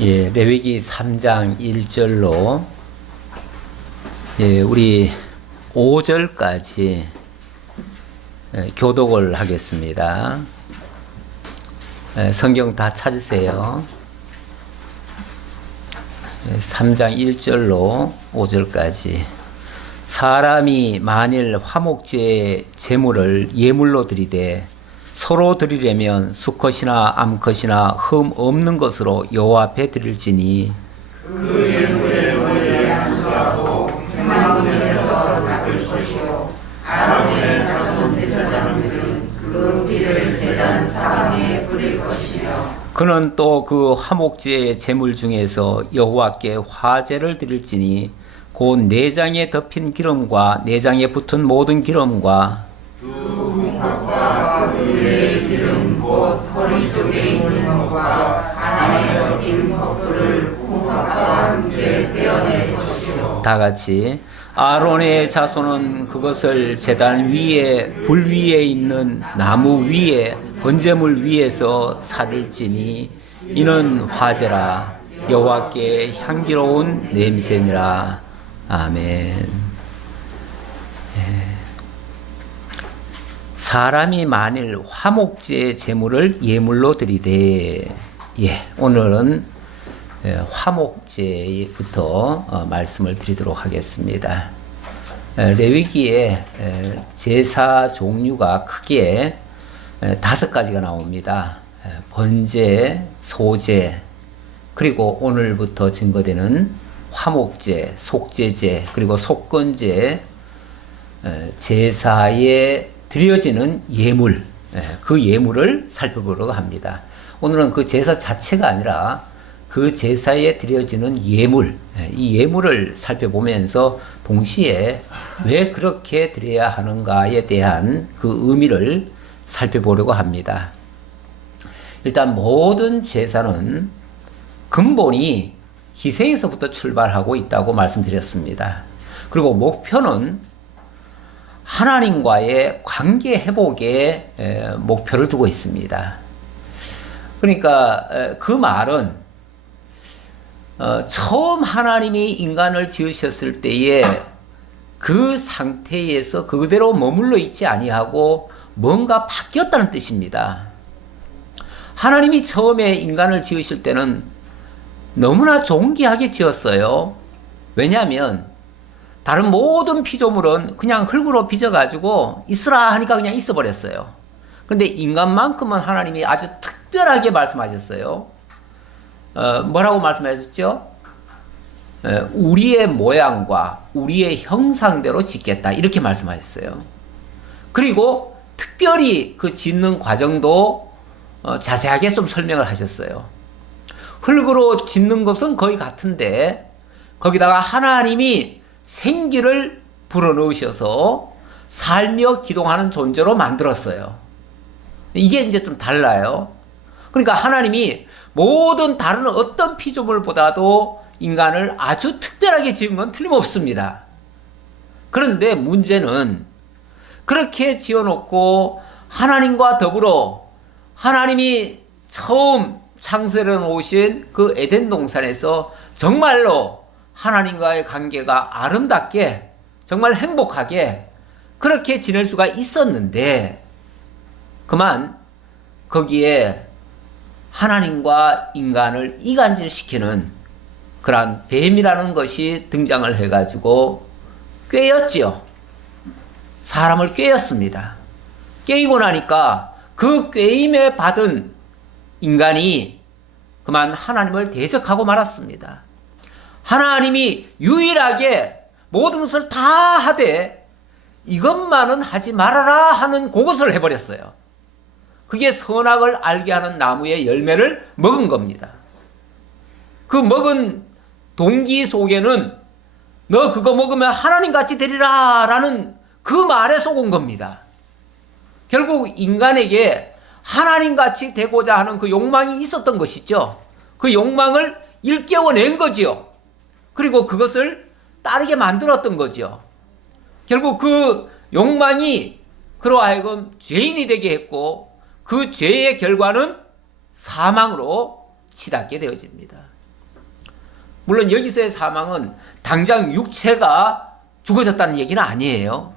예, 레위기 3장 1절로 우리 5절까지 교독을 하겠습니다. 성경 다 찾으세요. 3장 1절로 5절까지. 사람이 만일 화목제의 제물을 예물로 드리되 서로 드리려면 수컷이나 암컷이나 흠 없는 것으로 여호와 앞에 드릴지니 그 예물의 원리에 안수하고 회막문에서 잡을 것이요 아론의 자손 제사장들은 그 피를 제단 사방에 뿌릴 것이며 그는 또 그 화목제의 제물 중에서 여호와께 화제를 드릴지니 곧 내장에 덮인 기름과 내장에 붙은 모든 기름과 두 흉곽과 그 위의 기름 곧 허리 쪽에 있는 것과 안에 덮인 퍼프를 흉곽과 함께 떼어낼 것이요 다 같이 아론의 자손은 그것을 제단 위에 불 위에 있는 나무 위에 번제물 위에서 살을지니 이는 화제라 여호와께 향기로운 냄새니라. 아멘. 사람이 만일 화목제의 제물을 예물로 드리되, 오늘은 화목제부터 말씀을 드리도록 하겠습니다. 레위기에 제사 종류가 크게 5가지가 나옵니다. 번제, 소제, 그리고 오늘부터 증거되는 화목제, 속제제, 그리고 속건제, 제사에 드려지는 예물, 그 예물을 살펴보려고 합니다. 오늘은 그 제사 자체가 아니라 그 제사에 드려지는 예물, 이 예물을 살펴보면서 동시에 왜 그렇게 드려야 하는가에 대한 그 의미를 살펴보려고 합니다. 일단 모든 제사는 근본이 희생에서부터 출발하고 있다고 말씀드렸습니다. 그리고 목표는 하나님과의 관계 회복에 목표를 두고 있습니다. 그러니까 그 말은 처음 하나님이 인간을 지으셨을 때에 그 상태에서 그대로 머물러 있지 아니하고 뭔가 바뀌었다는 뜻입니다. 하나님이 처음에 인간을 지으실 때는 너무나 존귀하게 지었어요. 왜냐하면 다른 모든 피조물은 그냥 흙으로 빚어가지고 있으라 하니까 그냥 있어버렸어요. 그런데 인간만큼은 하나님이 아주 특별하게 말씀하셨어요. 뭐라고 말씀하셨죠? 우리의 모양과 우리의 형상대로 짓겠다, 이렇게 말씀하셨어요. 그리고 특별히 그 짓는 과정도 자세하게 좀 설명을 하셨어요. 흙으로 짓는 것은 거의 같은데 거기다가 하나님이 생기를 불어넣으셔서 살며 기동하는 존재로 만들었어요. 이게 이제 좀 달라요. 그러니까 하나님이 모든 다른 어떤 피조물보다도 인간을 아주 특별하게 지은 건 틀림없습니다. 그런데 문제는 그렇게 지어놓고 하나님과 더불어 하나님이 처음 창설해 놓으신 그 에덴 동산에서 정말로 하나님과의 관계가 아름답게 정말 행복하게 그렇게 지낼 수가 있었는데 그만 거기에 하나님과 인간을 이간질시키는 그러한 뱀이라는 것이 등장을 해가지고 꾀였지요. 사람을 꾀였습니다. 꾀이고 나니까 그 꾀임에 받은 인간이 그만 하나님을 대적하고 말았습니다. 하나님이 유일하게 모든 것을 다 하되 이것만은 하지 말아라 하는 그것을 해버렸어요. 그게 선악을 알게 하는 나무의 열매를 먹은 겁니다. 그 먹은 동기 속에는 너 그거 먹으면 하나님같이 되리라 라는 그 말에 속은 겁니다. 결국 인간에게 하나님같이 되고자 하는 그 욕망이 있었던 것이죠. 그 욕망을 일깨워낸 거지요. 그리고 그것을 따르게 만들었던 거죠. 결국 그 욕망이 그로 하여금 죄인이 되게 했고 그 죄의 결과는 사망으로 치닫게 되어집니다. 물론 여기서의 사망은 당장 육체가 죽어졌다는 얘기는 아니에요.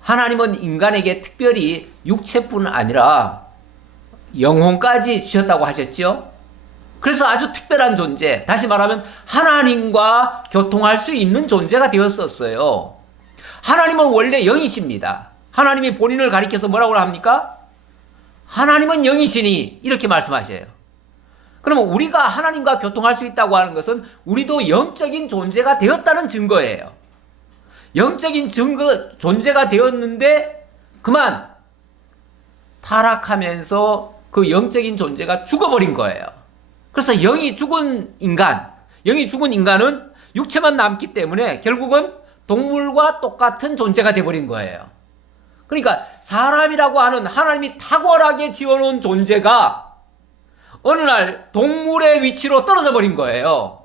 하나님은 인간에게 특별히 육체뿐 아니라 영혼까지 주셨다고 하셨죠. 그래서 아주 특별한 존재, 다시 말하면 하나님과 교통할 수 있는 존재가 되었었어요. 하나님은 원래 영이십니다. 하나님이 본인을 가리켜서 뭐라고 합니까? 하나님은 영이시니 이렇게 말씀하셔요. 그러면 우리가 하나님과 교통할 수 있다고 하는 것은 우리도 영적인 존재가 되었다는 증거예요. 영적인 존재가 되었는데 그만 타락하면서 그 영적인 존재가 죽어버린 거예요. 그래서 영이 죽은 인간은 육체만 남기 때문에 결국은 동물과 똑같은 존재가 되어버린 거예요. 그러니까 사람이라고 하는 하나님이 탁월하게 지어놓은 존재가 어느 날 동물의 위치로 떨어져 버린 거예요.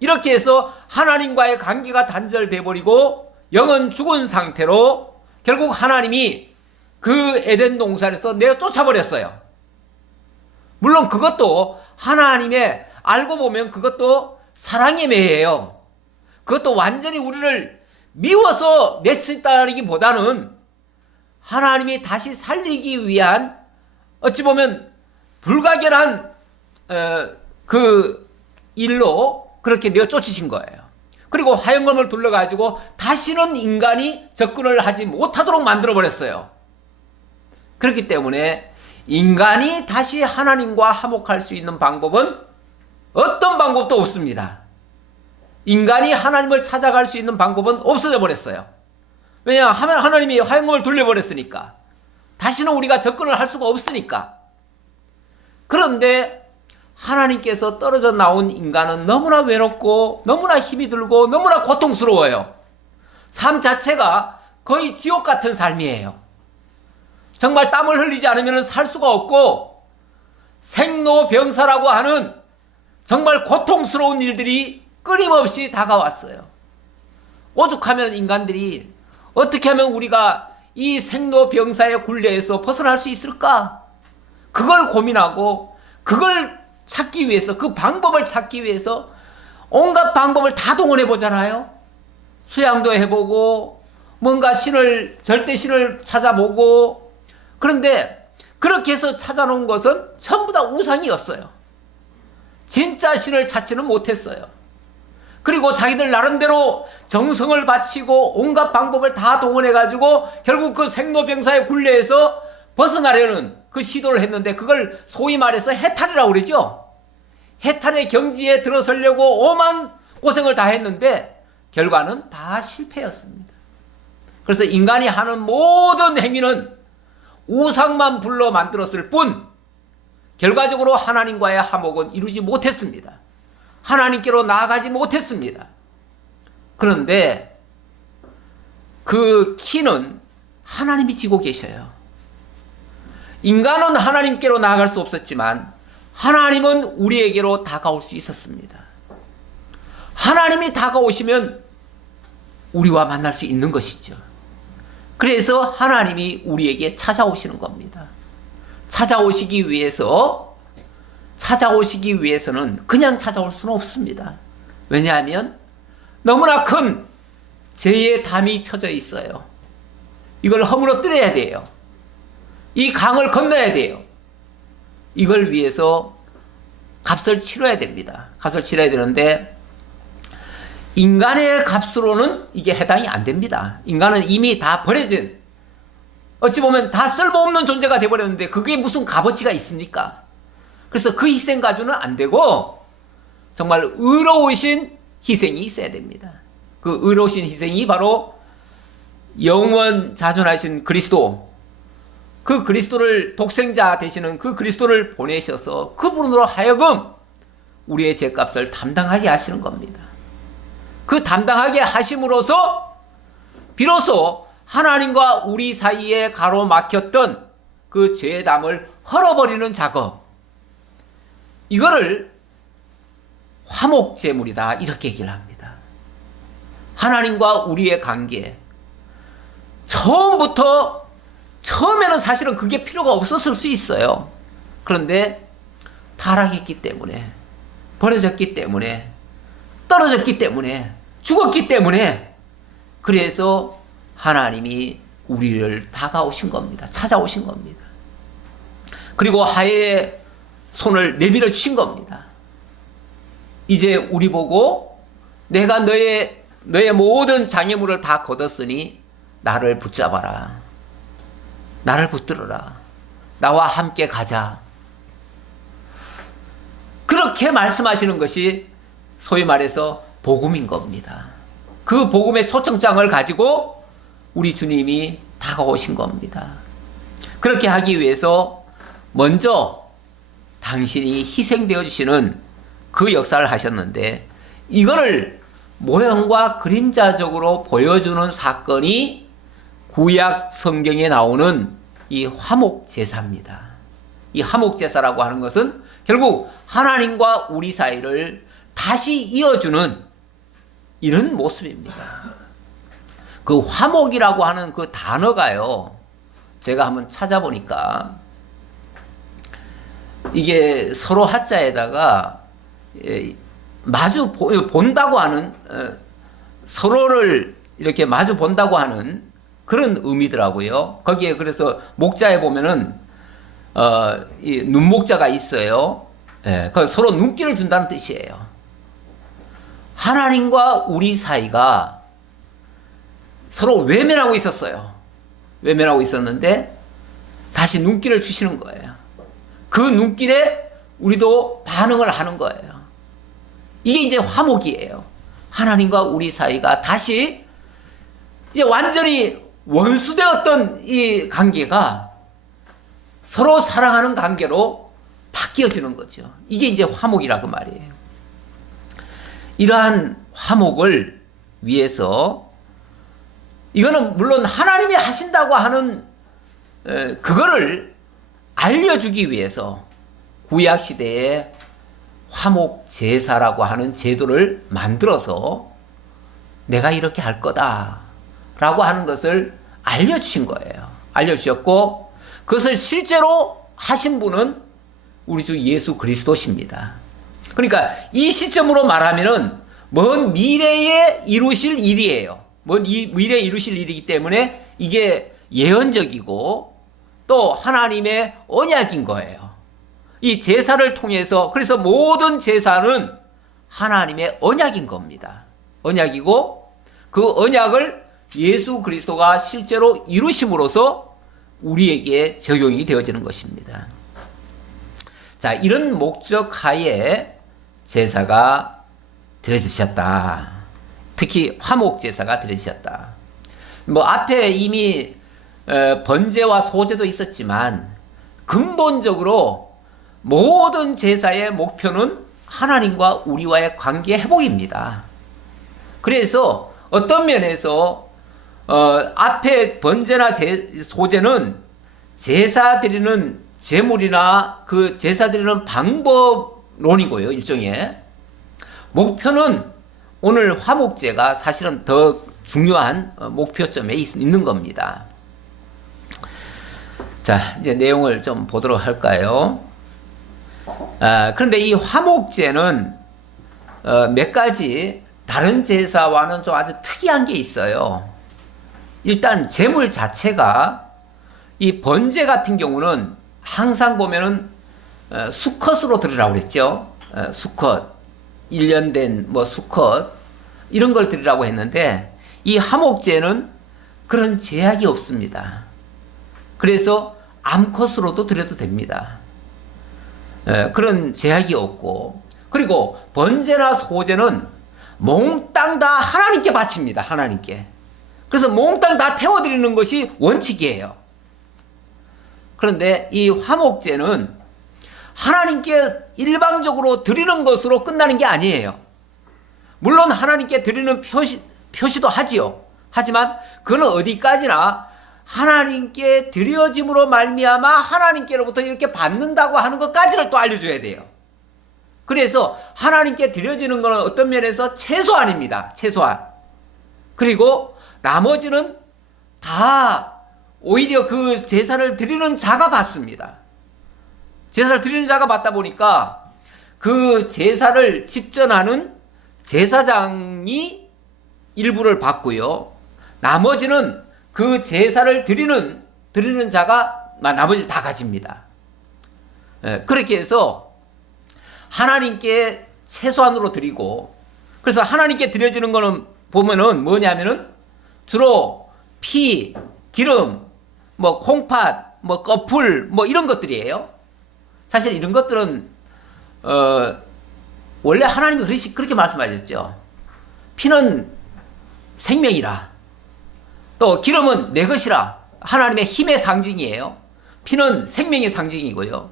이렇게 해서 하나님과의 관계가 단절돼 버리고 영은 죽은 상태로 결국 하나님이 그 에덴 동산에서 내어 쫓아버렸어요. 물론 그것도 하나님의 알고 보면 그것도 사랑의 매예요. 그것도 완전히 우리를 미워서 내친다기보다는 하나님이 다시 살리기 위한 어찌 보면 불가결한 그 일로 그렇게 내어 쫓으신 거예요. 그리고 화영검을 둘러가지고 다시는 인간이 접근을 하지 못하도록 만들어버렸어요. 그렇기 때문에 인간이 다시 하나님과 화목할 수 있는 방법은 어떤 방법도 없습니다. 인간이 하나님을 찾아갈 수 있는 방법은 없어져 버렸어요. 왜냐하면 하나님이 화영검을 돌려버렸으니까. 다시는 우리가 접근을 할 수가 없으니까. 그런데 하나님께서 떨어져 나온 인간은 너무나 외롭고 너무나 힘이 들고 너무나 고통스러워요. 삶 자체가 거의 지옥 같은 삶이에요. 정말 땀을 흘리지 않으면 살 수가 없고 생로병사라고 하는 정말 고통스러운 일들이 끊임없이 다가왔어요. 오죽하면 인간들이 어떻게 하면 우리가 이 생로병사의 굴레에서 벗어날 수 있을까? 그걸 고민하고 그걸 찾기 위해서, 그 방법을 찾기 위해서 온갖 방법을 다 동원해 보잖아요. 수양도 해보고 뭔가 절대신을 찾아보고. 그런데 그렇게 해서 찾아놓은 것은 전부 다 우상이었어요. 진짜 신을 찾지는 못했어요. 그리고 자기들 나름대로 정성을 바치고 온갖 방법을 다 동원해가지고 결국 그 생로병사의 굴레에서 벗어나려는 그 시도를 했는데 그걸 소위 말해서 해탈이라고 그러죠. 해탈의 경지에 들어서려고 오만 고생을 다 했는데 결과는 다 실패였습니다. 그래서 인간이 하는 모든 행위는 우상만 불러 만들었을 뿐 결과적으로 하나님과의 화목은 이루지 못했습니다. 하나님께로 나아가지 못했습니다. 그런데 그 키는 하나님이 지고 계셔요. 인간은 하나님께로 나아갈 수 없었지만 하나님은 우리에게로 다가올 수 있었습니다. 하나님이 다가오시면 우리와 만날 수 있는 것이죠. 그래서 하나님이 우리에게 찾아오시는 겁니다. 찾아오시기 위해서는 그냥 찾아올 수는 없습니다. 왜냐하면 너무나 큰 죄의 담이 쳐져 있어요. 이걸 허물어뜨려야 돼요. 이 강을 건너야 돼요. 이걸 위해서 값을 치러야 됩니다. 값을 치러야 되는데 인간의 값으로는 이게 해당이 안 됩니다. 인간은 이미 다 버려진, 어찌 보면 다 쓸모없는 존재가 되어버렸는데 그게 무슨 값어치가 있습니까? 그래서 그 희생 가지고는 안 되고 정말 의로우신 희생이 있어야 됩니다. 그 의로우신 희생이 바로 영원 자존하신 그리스도, 그 그리스도를 독생자 되시는 그 그리스도를 보내셔서 그분으로 하여금 우리의 죄값을 담당하게 하시는 겁니다. 그 담당하게 하심으로써 비로소 하나님과 우리 사이에 가로막혔던 그 죄의 담을 헐어버리는 작업, 이거를 화목제물이다 이렇게 얘기를 합니다. 하나님과 우리의 관계, 처음에는 사실은 그게 필요가 없었을 수 있어요. 그런데 타락했기 때문에 버려졌기 때문에, 떨어졌기 때문에, 죽었기 때문에, 그래서 하나님이 우리를 다가오신 겁니다. 찾아오신 겁니다. 그리고 하의 손을 내밀어 주신 겁니다. 이제 우리 보고 내가 너의 모든 장애물을 다 걷었으니 나를 붙잡아라. 나를 붙들어라. 나와 함께 가자. 그렇게 말씀하시는 것이 소위 말해서 복음인 겁니다. 그 복음의 초청장을 가지고 우리 주님이 다가오신 겁니다. 그렇게 하기 위해서 먼저 당신이 희생되어 주시는 그 역사를 하셨는데, 이거를 모형과 그림자적으로 보여주는 사건이 구약 성경에 나오는 이 화목제사입니다. 이 화목제사라고 하는 것은 결국 하나님과 우리 사이를 다시 이어주는 이런 모습입니다. 그 화목이라고 하는 그 단어가요, 제가 한번 찾아보니까 이게 서로 하자에다가 마주 본다고 하는, 서로를 이렇게 마주 본다고 하는 그런 의미더라고요. 거기에 그래서 목자에 보면은 이 눈목자가 있어요. 그 서로 눈길을 준다는 뜻이에요. 하나님과 우리 사이가 서로 외면하고 있었어요. 외면하고 있었는데 다시 눈길을 주시는 거예요. 그 눈길에 우리도 반응을 하는 거예요. 이게 이제 화목이에요. 하나님과 우리 사이가 다시 이제 완전히 원수되었던 이 관계가 서로 사랑하는 관계로 바뀌어지는 거죠. 이게 이제 화목이라고 말이에요. 이러한 화목을 위해서, 이거는 물론 하나님이 하신다고 하는 그거를 알려주기 위해서 구약시대에 화목제사라고 하는 제도를 만들어서 내가 이렇게 할 거다라고 하는 것을 알려주신 거예요. 알려주셨고, 그것을 실제로 하신 분은 우리 주 예수 그리스도십니다. 그러니까 이 시점으로 말하면은 먼 미래에 이루실 일이에요. 먼 미래에 이루실 일이기 때문에 이게 예언적이고 또 하나님의 언약인 거예요. 이 제사를 통해서, 그래서 모든 제사는 하나님의 언약인 겁니다. 언약이고, 그 언약을 예수 그리스도가 실제로 이루심으로써 우리에게 적용이 되어지는 것입니다. 자, 이런 목적 하에 제사가 드려지셨다. 특히 화목 제사가 드려지셨다. 뭐 앞에 이미 번제와 소제도 있었지만 근본적으로 모든 제사의 목표는 하나님과 우리와의 관계 회복입니다. 그래서 어떤 면에서 앞에 번제나 소제는 제사 드리는 제물이나 그 제사 드리는 방법론이고요, 일종의. 목표는 오늘 화목제가 사실은 더 중요한 목표점에 있는 겁니다. 자, 이제 내용을 좀 보도록 할까요? 그런데 이 화목제는 몇 가지 다른 제사와는 좀 아주 특이한 게 있어요. 일단 제물 자체가, 이 번제 같은 경우는 항상 보면은 수컷으로 드리라고 그랬죠. 수컷, 1년 된 뭐 수컷 이런 걸 드리라고 했는데, 이 화목제는 그런 제약이 없습니다. 그래서 암컷으로도 드려도 됩니다. 그런 제약이 없고, 그리고 번제나 소제는 몽땅 다 하나님께 바칩니다. 하나님께. 그래서 몽땅 다 태워드리는 것이 원칙이에요. 그런데 이 화목제는 하나님께 일방적으로 드리는 것으로 끝나는 게 아니에요. 물론 하나님께 드리는 표시도 하지요. 하지만 그는 어디까지나 하나님께 드려짐으로 말미암아 하나님께로부터 이렇게 받는다고 하는 것까지를 또 알려줘야 돼요. 그래서 하나님께 드려지는 것은 어떤 면에서 최소한입니다. 최소한. 그리고 나머지는 다 오히려 그 제사를 드리는 자가 받습니다. 제사를 드리는 자가 받다 보니까 그 제사를 집전하는 제사장이 일부를 받고요. 나머지는 그 제사를 드리는 자가 나머지를 다 가집니다. 그렇게 해서 하나님께 최소한으로 드리고, 그래서 하나님께 드려지는 거는 보면은 뭐냐면은 주로 피, 기름, 뭐 콩팥, 뭐 꺼풀, 뭐 이런 것들이에요. 사실 이런 것들은 원래 하나님이 그렇게 말씀하셨죠. 피는 생명이라, 또 기름은 내 것이라. 하나님의 힘의 상징이에요. 피는 생명의 상징이고요.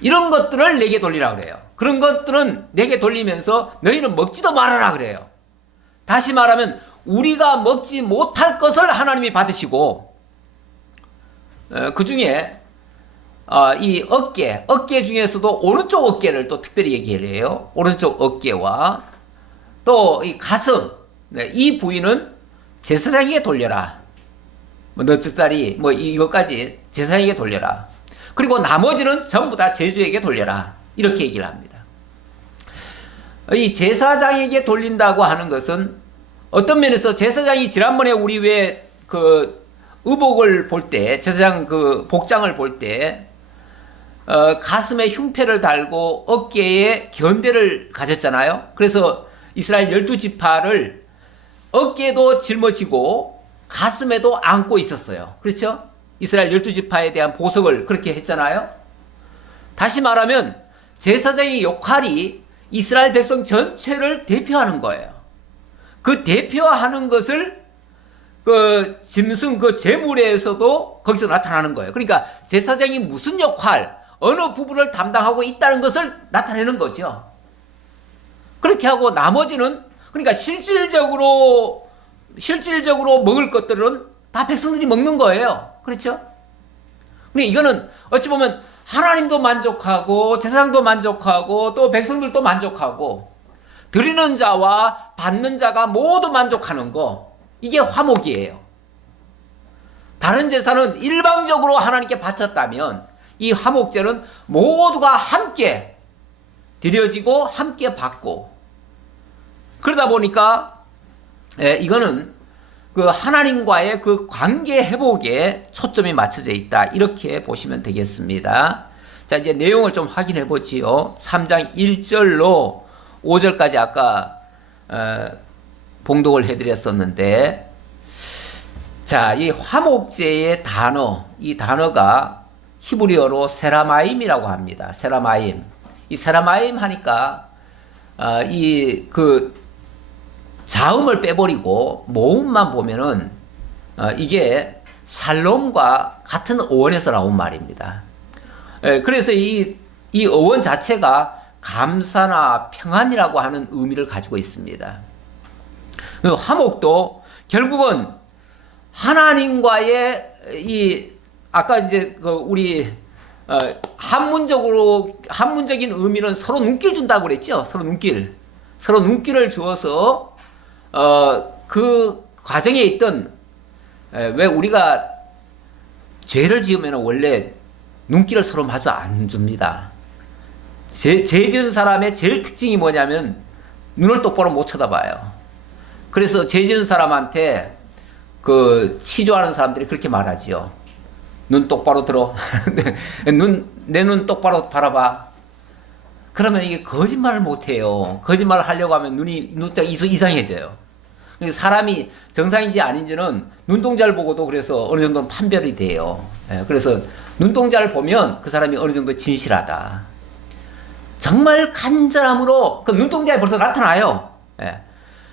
이런 것들을 내게 돌리라 그래요. 그런 것들은 내게 돌리면서 너희는 먹지도 말아라 그래요. 다시 말하면 우리가 먹지 못할 것을 하나님이 받으시고, 그 중에 이 어깨 중에서도 오른쪽 어깨를 또 특별히 얘기를 해요. 오른쪽 어깨와 또 이 가슴, 이 부위는 제사장에게 돌려라. 뭐 넙죽다리 뭐 이것까지 제사장에게 돌려라. 그리고 나머지는 전부 다 제주에게 돌려라. 이렇게 얘기를 합니다. 이 제사장에게 돌린다고 하는 것은 어떤 면에서 제사장이 지난번에 우리 왜 그 의복을 볼 때, 제사장 그 복장을 볼 때 가슴에 흉패를 달고 어깨에 견대를 가졌잖아요. 그래서 이스라엘 12지파를 어깨에도 짊어지고 가슴에도 안고 있었어요. 그렇죠? 이스라엘 12지파에 대한 보석을 그렇게 했잖아요. 다시 말하면 제사장의 역할이 이스라엘 백성 전체를 대표하는 거예요. 그 대표하는 것을 그 짐승 그 제물에서도 거기서 나타나는 거예요. 그러니까 제사장이 무슨 역할, 어느 부분을 담당하고 있다는 것을 나타내는 거죠. 그렇게 하고 나머지는, 그러니까 실질적으로 먹을 것들은 다 백성들이 먹는 거예요. 그렇죠? 그러니까 이거는 어찌 보면 하나님도 만족하고 제사장도 만족하고 또 백성들도 만족하고 드리는 자와 받는 자가 모두 만족하는 거, 이게 화목이에요. 다른 제사는 일방적으로 하나님께 바쳤다면 이 화목제는 모두가 함께 드려지고 함께 받고, 그러다 보니까 이거는 그 하나님과의 그 관계 회복에 초점이 맞춰져 있다. 이렇게 보시면 되겠습니다. 자, 이제 내용을 좀 확인해 보지요. 3장 1절로 5절까지 아까 봉독을 해드렸었는데, 자, 이 화목제의 단어, 이 단어가 히브리어로 세라마임이라고 합니다. 세라마임. 이 세라마임 하니까 이 그 자음을 빼버리고 모음만 보면은 이게 샬롬과 같은 어원에서 나온 말입니다. 그래서 이 어원 자체가 감사나 평안이라고 하는 의미를 가지고 있습니다. 화목도 결국은 하나님과의 이 아까 이제 그 우리 한문적인 의미는 서로 눈길 준다고 그랬죠. 서로 눈길을 주어서 그 과정에 있던, 왜 우리가 죄를 지으면 원래 눈길을 서로 마주 안 줍니다. 죄 지은 사람의 제일 특징이 뭐냐면 눈을 똑바로 못 쳐다봐요. 그래서 죄 지은 사람한테 그 치조하는 사람들이 그렇게 말하지요. 눈 똑바로 들어. 내 눈 똑바로 바라봐. 그러면 이게 거짓말을 못해요. 거짓말을 하려고 하면 눈동자가 이상해져요. 사람이 정상인지 아닌지는 눈동자를 보고도 그래서 어느 정도는 판별이 돼요. 그래서 눈동자를 보면 그 사람이 어느 정도 진실하다. 정말 간절함으로 그 눈동자에 벌써 나타나요.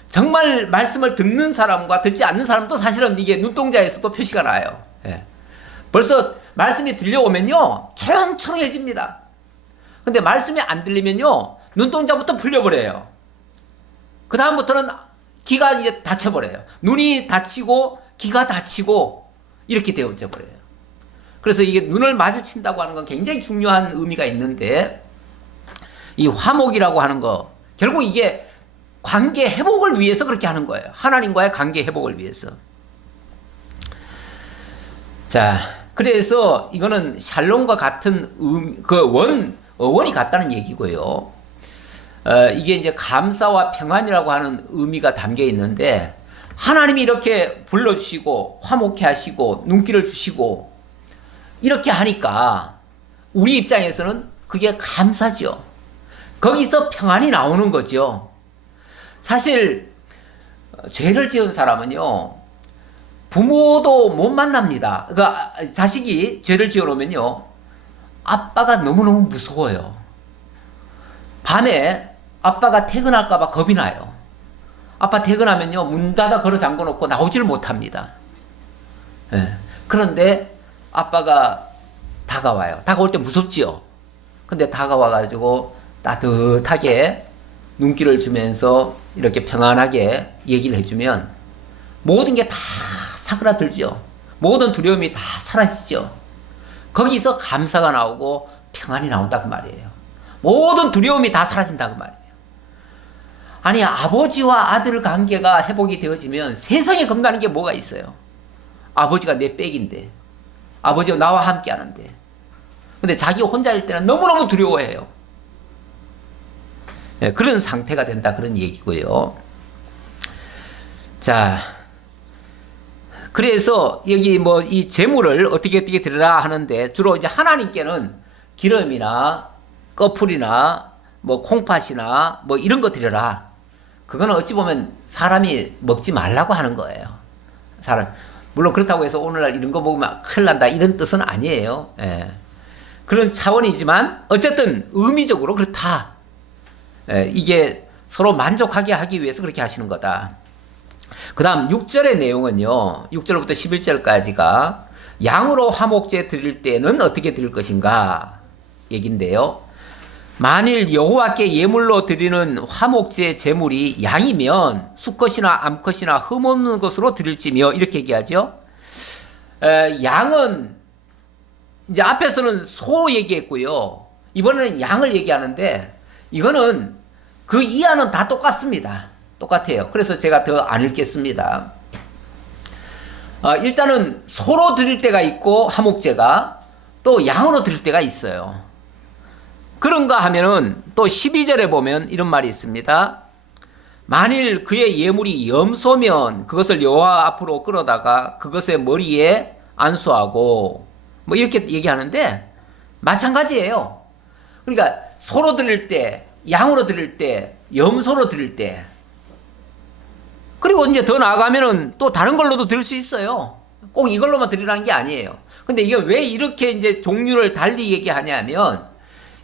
정말 말씀을 듣는 사람과 듣지 않는 사람도 사실은 이게 눈동자에서도 표시가 나요. 벌써 말씀이 들려오면요, 초롱초롱해집니다. 근데 말씀이 안 들리면요, 눈동자부터 풀려버려요. 그 다음부터는 귀가 이제 닫혀버려요. 눈이 닫히고 귀가 닫히고 이렇게 되어져 버려요. 그래서 이게 눈을 마주친다고 하는 건 굉장히 중요한 의미가 있는데, 이 화목이라고 하는 거 결국 이게 관계 회복을 위해서 그렇게 하는 거예요. 하나님과의 관계 회복을 위해서. 자, 그래서 이거는 샬롬과 같은 어원이 같다는 얘기고요. 이게 이제 감사와 평안이라고 하는 의미가 담겨 있는데 하나님이 이렇게 불러주시고 화목해 하시고 눈길을 주시고 이렇게 하니까 우리 입장에서는 그게 감사죠. 거기서 평안이 나오는 거죠. 사실 죄를 지은 사람은요, 부모도 못 만납니다. 그러니까 자식이 죄를 지어 놓으면요, 아빠가 너무너무 무서워요. 밤에 아빠가 퇴근할까봐 겁이 나요. 아빠 퇴근하면요, 문 닫아 걸어 잠궈 놓고 나오질 못합니다. 예. 그런데 아빠가 다가와요. 다가올 때 무섭지요. 근데 다가와가지고 따뜻하게 눈길을 주면서 이렇게 평안하게 얘기를 해주면 모든 게 다 사그라들죠. 모든 두려움이 다 사라지죠. 거기서 감사가 나오고 평안이 나온다 그 말이에요. 모든 두려움이 다 사라진다 그 말이에요. 아니, 아버지와 아들 관계가 회복이 되어지면 세상에 겁나는 게 뭐가 있어요? 아버지가 내 백인데, 아버지가 나와 함께 하는데, 근데 자기 혼자일 때는 너무너무 두려워해요. 네, 그런 상태가 된다 그런 얘기고요. 자, 그래서 여기 뭐 이 재물을 어떻게 드리라 하는데 주로 이제 하나님께는 기름이나 꺼풀이나 뭐 콩팥이나 뭐 이런 거 드려라. 그거는 어찌 보면 사람이 먹지 말라고 하는 거예요. 사람, 물론 그렇다고 해서 오늘날 이런 거 먹으면 큰일 난다 이런 뜻은 아니에요. 예. 그런 차원이지만 어쨌든 의미적으로 그렇다. 예, 이게 서로 만족하게 하기 위해서 그렇게 하시는 거다. 그 다음 6절의 내용은요, 6절부터 11절까지가 양으로 화목제 드릴 때는 어떻게 드릴 것인가 얘긴데요. 만일 여호와께 예물로 드리는 화목제 제물이 양이면 수컷이나 암컷이나 흠없는 것으로 드릴지며 이렇게 얘기하죠. 양은 이제 앞에서는 소 얘기했고요. 이번에는 양을 얘기하는데 이거는 그 이하는 다 똑같습니다. 똑같아요. 그래서 제가 더 안 읽겠습니다. 일단은 소로 드릴 때가 있고 화목제가 또 양으로 드릴 때가 있어요. 그런가 하면은 또 12절에 보면 이런 말이 있습니다. 만일 그의 예물이 염소면 그것을 여호와 앞으로 끌어다가 그것의 머리에 안수하고 뭐 이렇게 얘기하는데 마찬가지예요. 그러니까 소로 드릴 때, 양으로 드릴 때, 염소로 드릴 때, 그리고 이제 더 나아가면은 또 다른 걸로도 드릴 수 있어요. 꼭 이걸로만 드리라는 게 아니에요. 근데 이게 왜 이렇게 이제 종류를 달리 얘기하냐면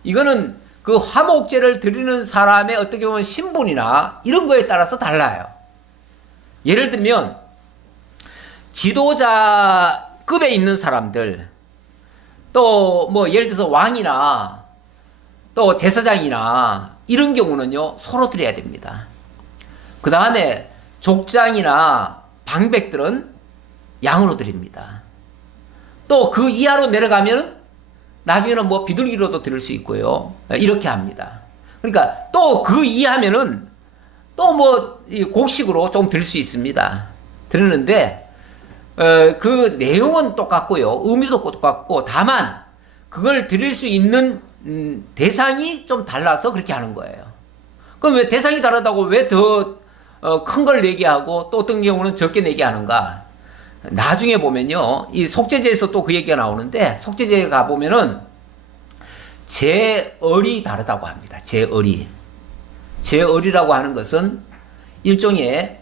이거는 그 화목제를 드리는 사람의 어떻게 보면 신분이나 이런 거에 따라서 달라요. 예를 들면 지도자급에 있는 사람들, 또 뭐 예를 들어서 왕이나 또 제사장이나 이런 경우는요 서로 드려야 됩니다. 그 다음에 족장이나 방백들은 양으로 드립니다. 또 그 이하로 내려가면 나중에는 뭐 비둘기로도 드릴 수 있고요. 이렇게 합니다. 그러니까 또 그 이하면은 또 뭐 곡식으로 좀 드릴 수 있습니다. 드리는데 그 내용은 똑같고요. 의미도 똑같고 다만 그걸 드릴 수 있는 대상이 좀 달라서 그렇게 하는 거예요. 그럼 왜 대상이 다르다고 왜 더 큰 걸 내게 하고 또 어떤 경우는 적게 내게 하는가? 나중에 보면요. 이 속죄제에서 또 그 얘기가 나오는데 속죄제에 가보면은 제얼이 다르다고 합니다. 제얼이. 제얼이라고 하는 것은 일종의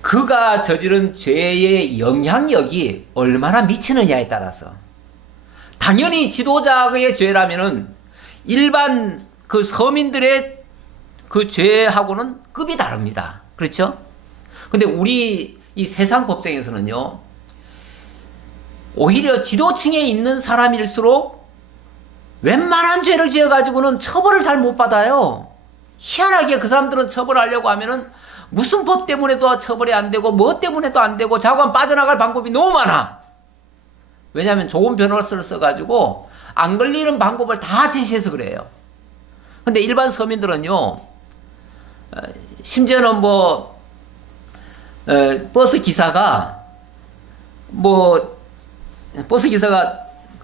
그가 저지른 죄의 영향력이 얼마나 미치느냐에 따라서 당연히 지도자의 죄라면은 일반 그 서민들의 그 죄하고는 급이 다릅니다. 그렇죠? 근데 우리 이 세상 법정에서는요, 오히려 지도층에 있는 사람일수록 웬만한 죄를 지어가지고는 처벌을 잘 못 받아요. 희한하게 그 사람들은 처벌하려고 하면은 무슨 법 때문에도 처벌이 안 되고 뭐 때문에도 안 되고 자관 빠져나갈 방법이 너무 많아. 왜냐하면 좋은 변호사를 써가지고 안 걸리는 방법을 다 제시해서 그래요. 근데 일반 서민들은요, 심지어는 뭐 버스 기사가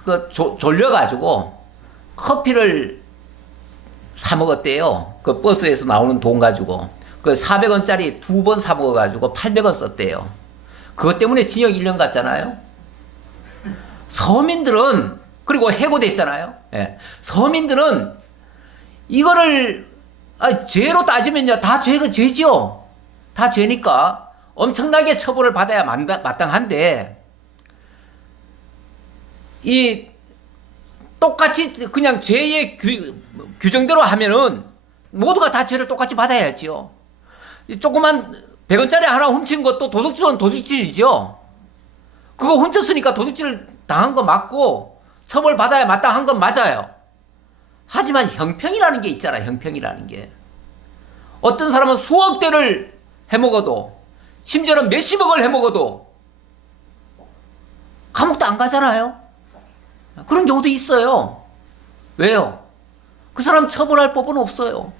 그 졸려가지고 커피를 사 먹었대요. 그 버스에서 나오는 돈 가지고. 그 400원짜리 2번 사 먹어가지고 800원 썼대요. 그것 때문에 징역 1년 갔잖아요. 서민들은, 그리고 해고됐잖아요. 예. 서민들은 이거를, 죄로 따지면요, 다 죄죠. 다 죄니까 엄청나게 처벌을 받아야 마땅한데, 똑같이 그냥 죄의 규정대로 하면은 모두가 다 죄를 똑같이 받아야지요. 조그만 100원짜리 하나 훔친 것도 도둑질은 도둑질이죠. 그거 훔쳤으니까 도둑질 당한 거 맞고 처벌받아야 마땅한 건 맞아요. 하지만 형평이라는 게 있잖아. 형평이라는 게. 어떤 사람은 수억 대를 해먹어도, 심지어는 몇십억을 해먹어도 감옥도 안 가잖아요. 그런 경우도 있어요. 왜요? 그 사람 처벌할 법은 없어요.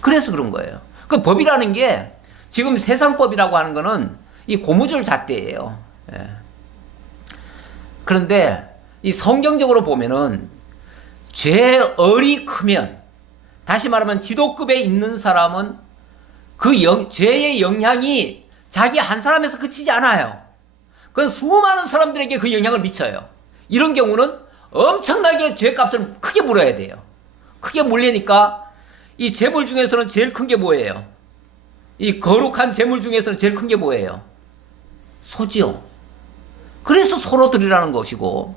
그래서 그런 거예요. 그 법이라는 게 지금 세상법이라고 하는 거는 이 고무줄 잣대예요. 예. 그런데 이 성경적으로 보면은 죄얼이 크면, 다시 말하면 지도급에 있는 사람은 그 죄의 영향이 자기 한 사람에서 그치지 않아요. 그건 수많은 사람들에게 그 영향을 미쳐요. 이런 경우는 엄청나게 죄값을 크게 물어야 돼요. 크게 물리니까 이 재물 중에서는 제일 큰 게 뭐예요? 이 거룩한 재물 중에서는 제일 큰 게 뭐예요? 소지요. 그래서 소로 드리라는 것이고,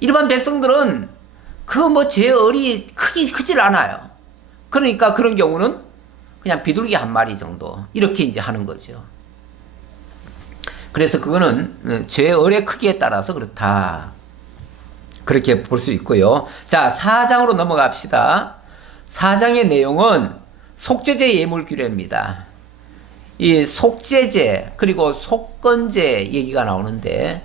일반 백성들은 그 죄얼이 크질 않아요. 그러니까 그런 경우는 그냥 비둘기 한 마리 정도 이렇게 이제 하는 거죠. 그래서 그거는 죄얼의 크기에 따라서 그렇다. 그렇게 볼 수 있고요. 자, 4장으로 넘어갑시다. 4장의 내용은 속죄제 예물 규례입니다. 이 속죄제 그리고 속건제 얘기가 나오는데,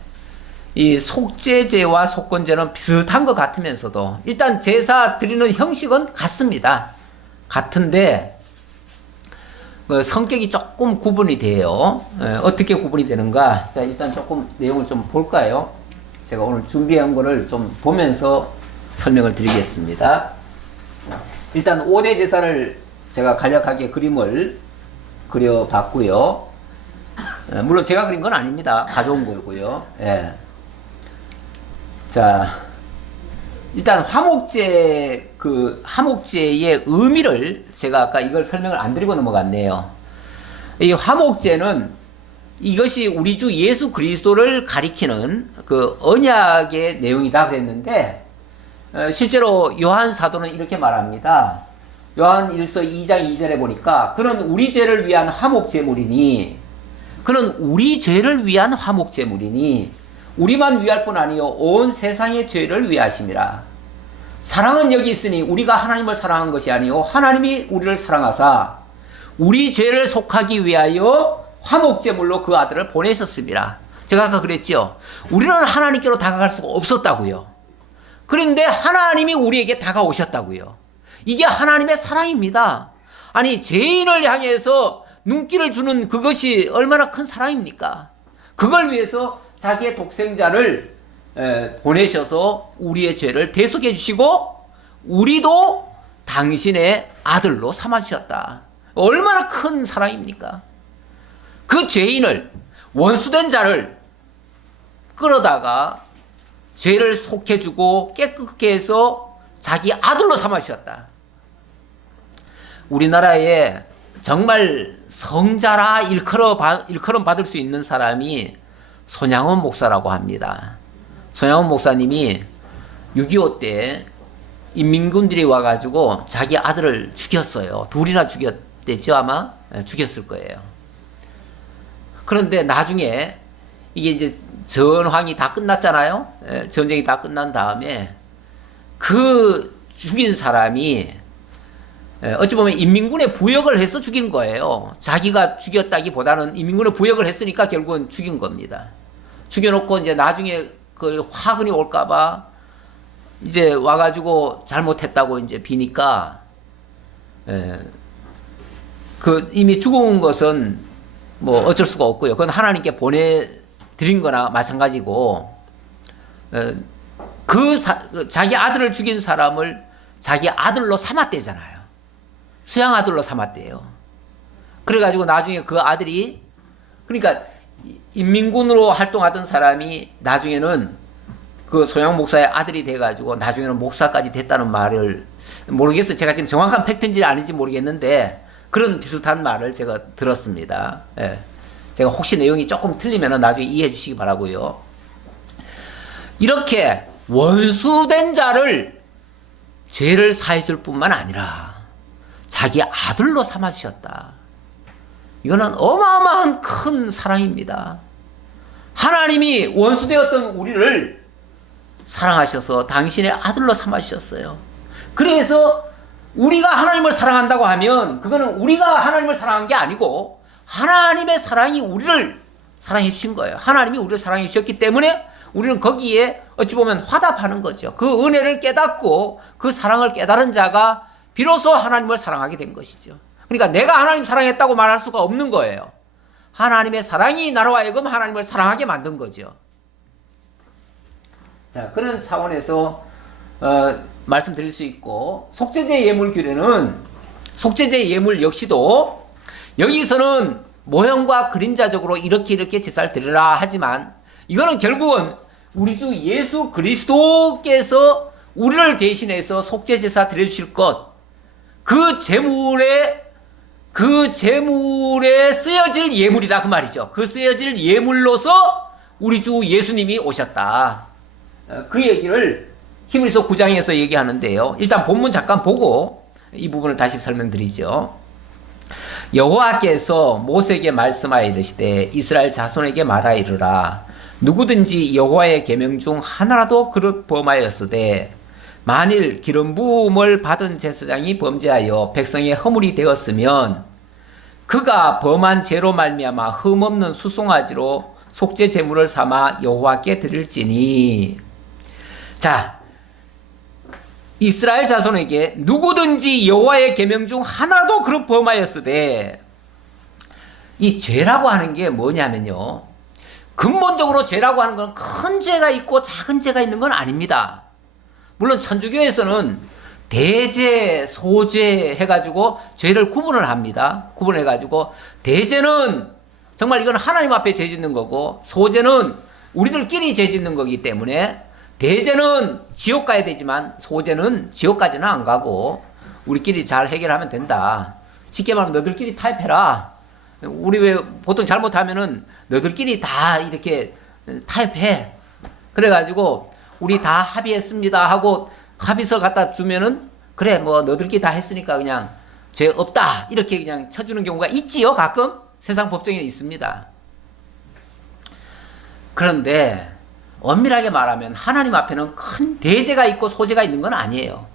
이 속죄제와 속건제는 비슷한 것 같으면서도 일단 제사 드리는 형식은 같습니다. 같은데 성격이 조금 구분이 돼요. 어떻게 구분이 되는가? 자, 일단 조금 내용을 좀 볼까요? 제가 오늘 준비한 거를 좀 보면서 설명을 드리겠습니다. 일단 5대 제사를 제가 간략하게 그림을 그려봤고요. 물론 제가 그린 건 아닙니다. 가져온 거고요. 예. 자, 일단 화목제, 화목제의 의미를 제가 아까 이걸 설명을 안 드리고 넘어갔네요. 이 화목제는 이것이 우리 주 예수 그리스도를 가리키는 그 언약의 내용이다 그랬는데, 실제로 요한 사도는 이렇게 말합니다. 요한 1서 2장 2절에 보니까 그는 우리 죄를 위한 화목제물이니, 그는 우리 죄를 위한 화목제물이니 우리만 위할 뿐 아니요 온 세상의 죄를 위하심이라. 사랑은 여기 있으니 우리가 하나님을 사랑한 것이 아니요 하나님이 우리를 사랑하사 우리 죄를 속하기 위하여 화목제물로 그 아들을 보내셨습니다. 제가 아까 그랬죠. 우리는 하나님께로 다가갈 수가 없었다고요. 그런데 하나님이 우리에게 다가오셨다고요. 이게 하나님의 사랑입니다. 아니, 죄인을 향해서 눈길을 주는 그것이 얼마나 큰 사랑입니까? 그걸 위해서 자기의 독생자를 보내셔서 우리의 죄를 대속해 주시고 우리도 당신의 아들로 삼아주셨다. 얼마나 큰 사랑입니까? 그 죄인을, 원수된 자를 끌어다가 죄를 속해주고 깨끗게 해서 자기 아들로 삼아주셨다. 우리나라에 정말 성자라 일컬음 받을 수 있는 사람이 손양원 목사라고 합니다. 손양원 목사님이 6.25 때 인민군들이 와가지고 자기 아들을 죽였어요. 둘이나 죽였대죠, 아마? 죽였을 거예요. 그런데 나중에 이게 이제 전황이 다 끝났잖아요. 전쟁이 다 끝난 다음에 그 죽인 사람이 어찌 보면 인민군에 부역을 해서 죽인 거예요. 자기가 죽였다기보다는 인민군에 부역을 했으니까 결국은 죽인 겁니다. 죽여놓고 이제 나중에 그 화근이 올까봐 이제 와가지고 잘못했다고 이제 비니까, 그 이미 죽은 것은 뭐 어쩔 수가 없고요. 그건 하나님께 보내드린 거나 마찬가지고, 자기 아들을 죽인 사람을 자기 아들로 삼았대잖아요. 수양 아들로 삼았대요. 그래가지고 나중에 그 아들이, 그러니까 인민군으로 활동하던 사람이 나중에는 그 소양 목사의 아들이 돼가지고 나중에는 목사까지 됐다는 말을, 모르겠어요. 제가 지금 정확한 팩트인지 아닌지 모르겠는데 그런 비슷한 말을 제가 들었습니다. 예. 제가 혹시 내용이 조금 틀리면 나중에 이해해 주시기 바라고요. 이렇게 원수된 자를 죄를 사해 줄 뿐만 아니라 자기 아들로 삼아 주셨다. 이거는 어마어마한 큰 사랑입니다. 하나님이 원수되었던 우리를 사랑하셔서 당신의 아들로 삼아 주셨어요. 그래서 우리가 하나님을 사랑한다고 하면 그거는 우리가 하나님을 사랑한 게 아니고 하나님의 사랑이 우리를 사랑해 주신 거예요. 하나님이 우리를 사랑해 주셨기 때문에 우리는 거기에 어찌 보면 화답하는 거죠. 그 은혜를 깨닫고 그 사랑을 깨달은 자가 비로소 하나님을 사랑하게 된 것이죠. 그러니까 내가 하나님 사랑했다고 말할 수가 없는 거예요. 하나님의 사랑이 나로 하여금 하나님을 사랑하게 만든 거죠. 자, 그런 차원에서 말씀드릴 수 있고, 속죄제 예물 규례는 속죄제 예물 역시도 여기서는 모형과 그림자적으로 이렇게 제사를 드리라 하지만 이거는 결국은 우리 주 예수 그리스도께서 우리를 대신해서 속죄제사 드려주실 것, 그 제물에 쓰여질 예물이다 그 말이죠. 그 쓰여질 예물로서 우리 주 예수님이 오셨다. 그 얘기를 히브리서 9장에서 얘기하는데요. 일단 본문 잠깐 보고 이 부분을 다시 설명드리죠. 여호와께서 모세에게 말씀하여 이르시되 이스라엘 자손에게 말하 이르라. 누구든지 여호와의 계명 중 하나라도 그릇 범하였으되 만일 기름 부음을 받은 제사장이 범죄하여 백성의 허물이 되었으면 그가 범한 죄로 말미암아 흠없는 수송아지로 속죄 제물을 삼아 여호와께 드릴지니. 자, 이스라엘 자손에게 누구든지 여호와의 계명 중 하나도 그릇 범하였으되, 이 죄라고 하는 게 뭐냐면요, 근본적으로 죄라고 하는 건 큰 죄가 있고 작은 죄가 있는 건 아닙니다. 물론 천주교에서는 대죄, 소죄 해가지고 죄를 구분을 합니다. 구분해가지고 대죄는 정말 이건 하나님 앞에 죄 짓는 거고, 소죄는 우리들끼리 죄 짓는 거기 때문에 대죄는 지옥 가야 되지만 소죄는 지옥까지는 안 가고 우리끼리 잘 해결하면 된다. 쉽게 말하면 너들끼리 타협해라. 우리 왜 보통 잘못하면은 너들끼리 다 이렇게 타협해. 그래가지고 우리 다 합의했습니다 하고 합의서 갖다 주면은 그래 뭐 너들끼리 다 했으니까 그냥 죄 없다 이렇게 그냥 쳐주는 경우가 있지요. 가끔 세상 법정에 있습니다. 그런데 엄밀하게 말하면 하나님 앞에는 큰 대죄가 있고 소죄가 있는 건 아니에요.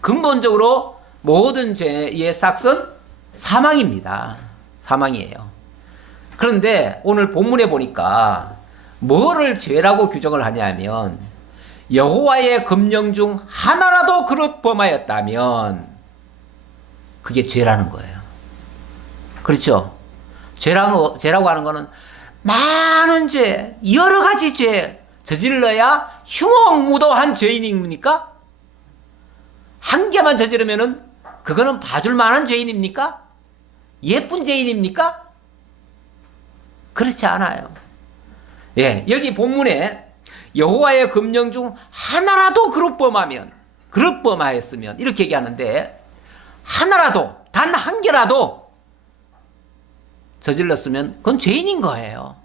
근본적으로 모든 죄의 싹은 사망입니다. 사망이에요. 그런데 오늘 본문에 보니까 뭐를 죄라고 규정을 하냐면 여호와의 금령 중 하나라도 그릇 범하였다면 그게 죄라는 거예요. 그렇죠? 죄라고 하는 거는 많은 죄, 여러 가지 죄 저질러야 흉악무도한 죄인입니까? 한 개만 저지르면은 그거는 봐줄 만한 죄인입니까? 예쁜 죄인입니까? 그렇지 않아요. 예, 여기 본문에 여호와의 금령 중 하나라도 그릇 범하였으면 이렇게 얘기하는데, 하나라도 단 한 개라도 저질렀으면 그건 죄인인 거예요.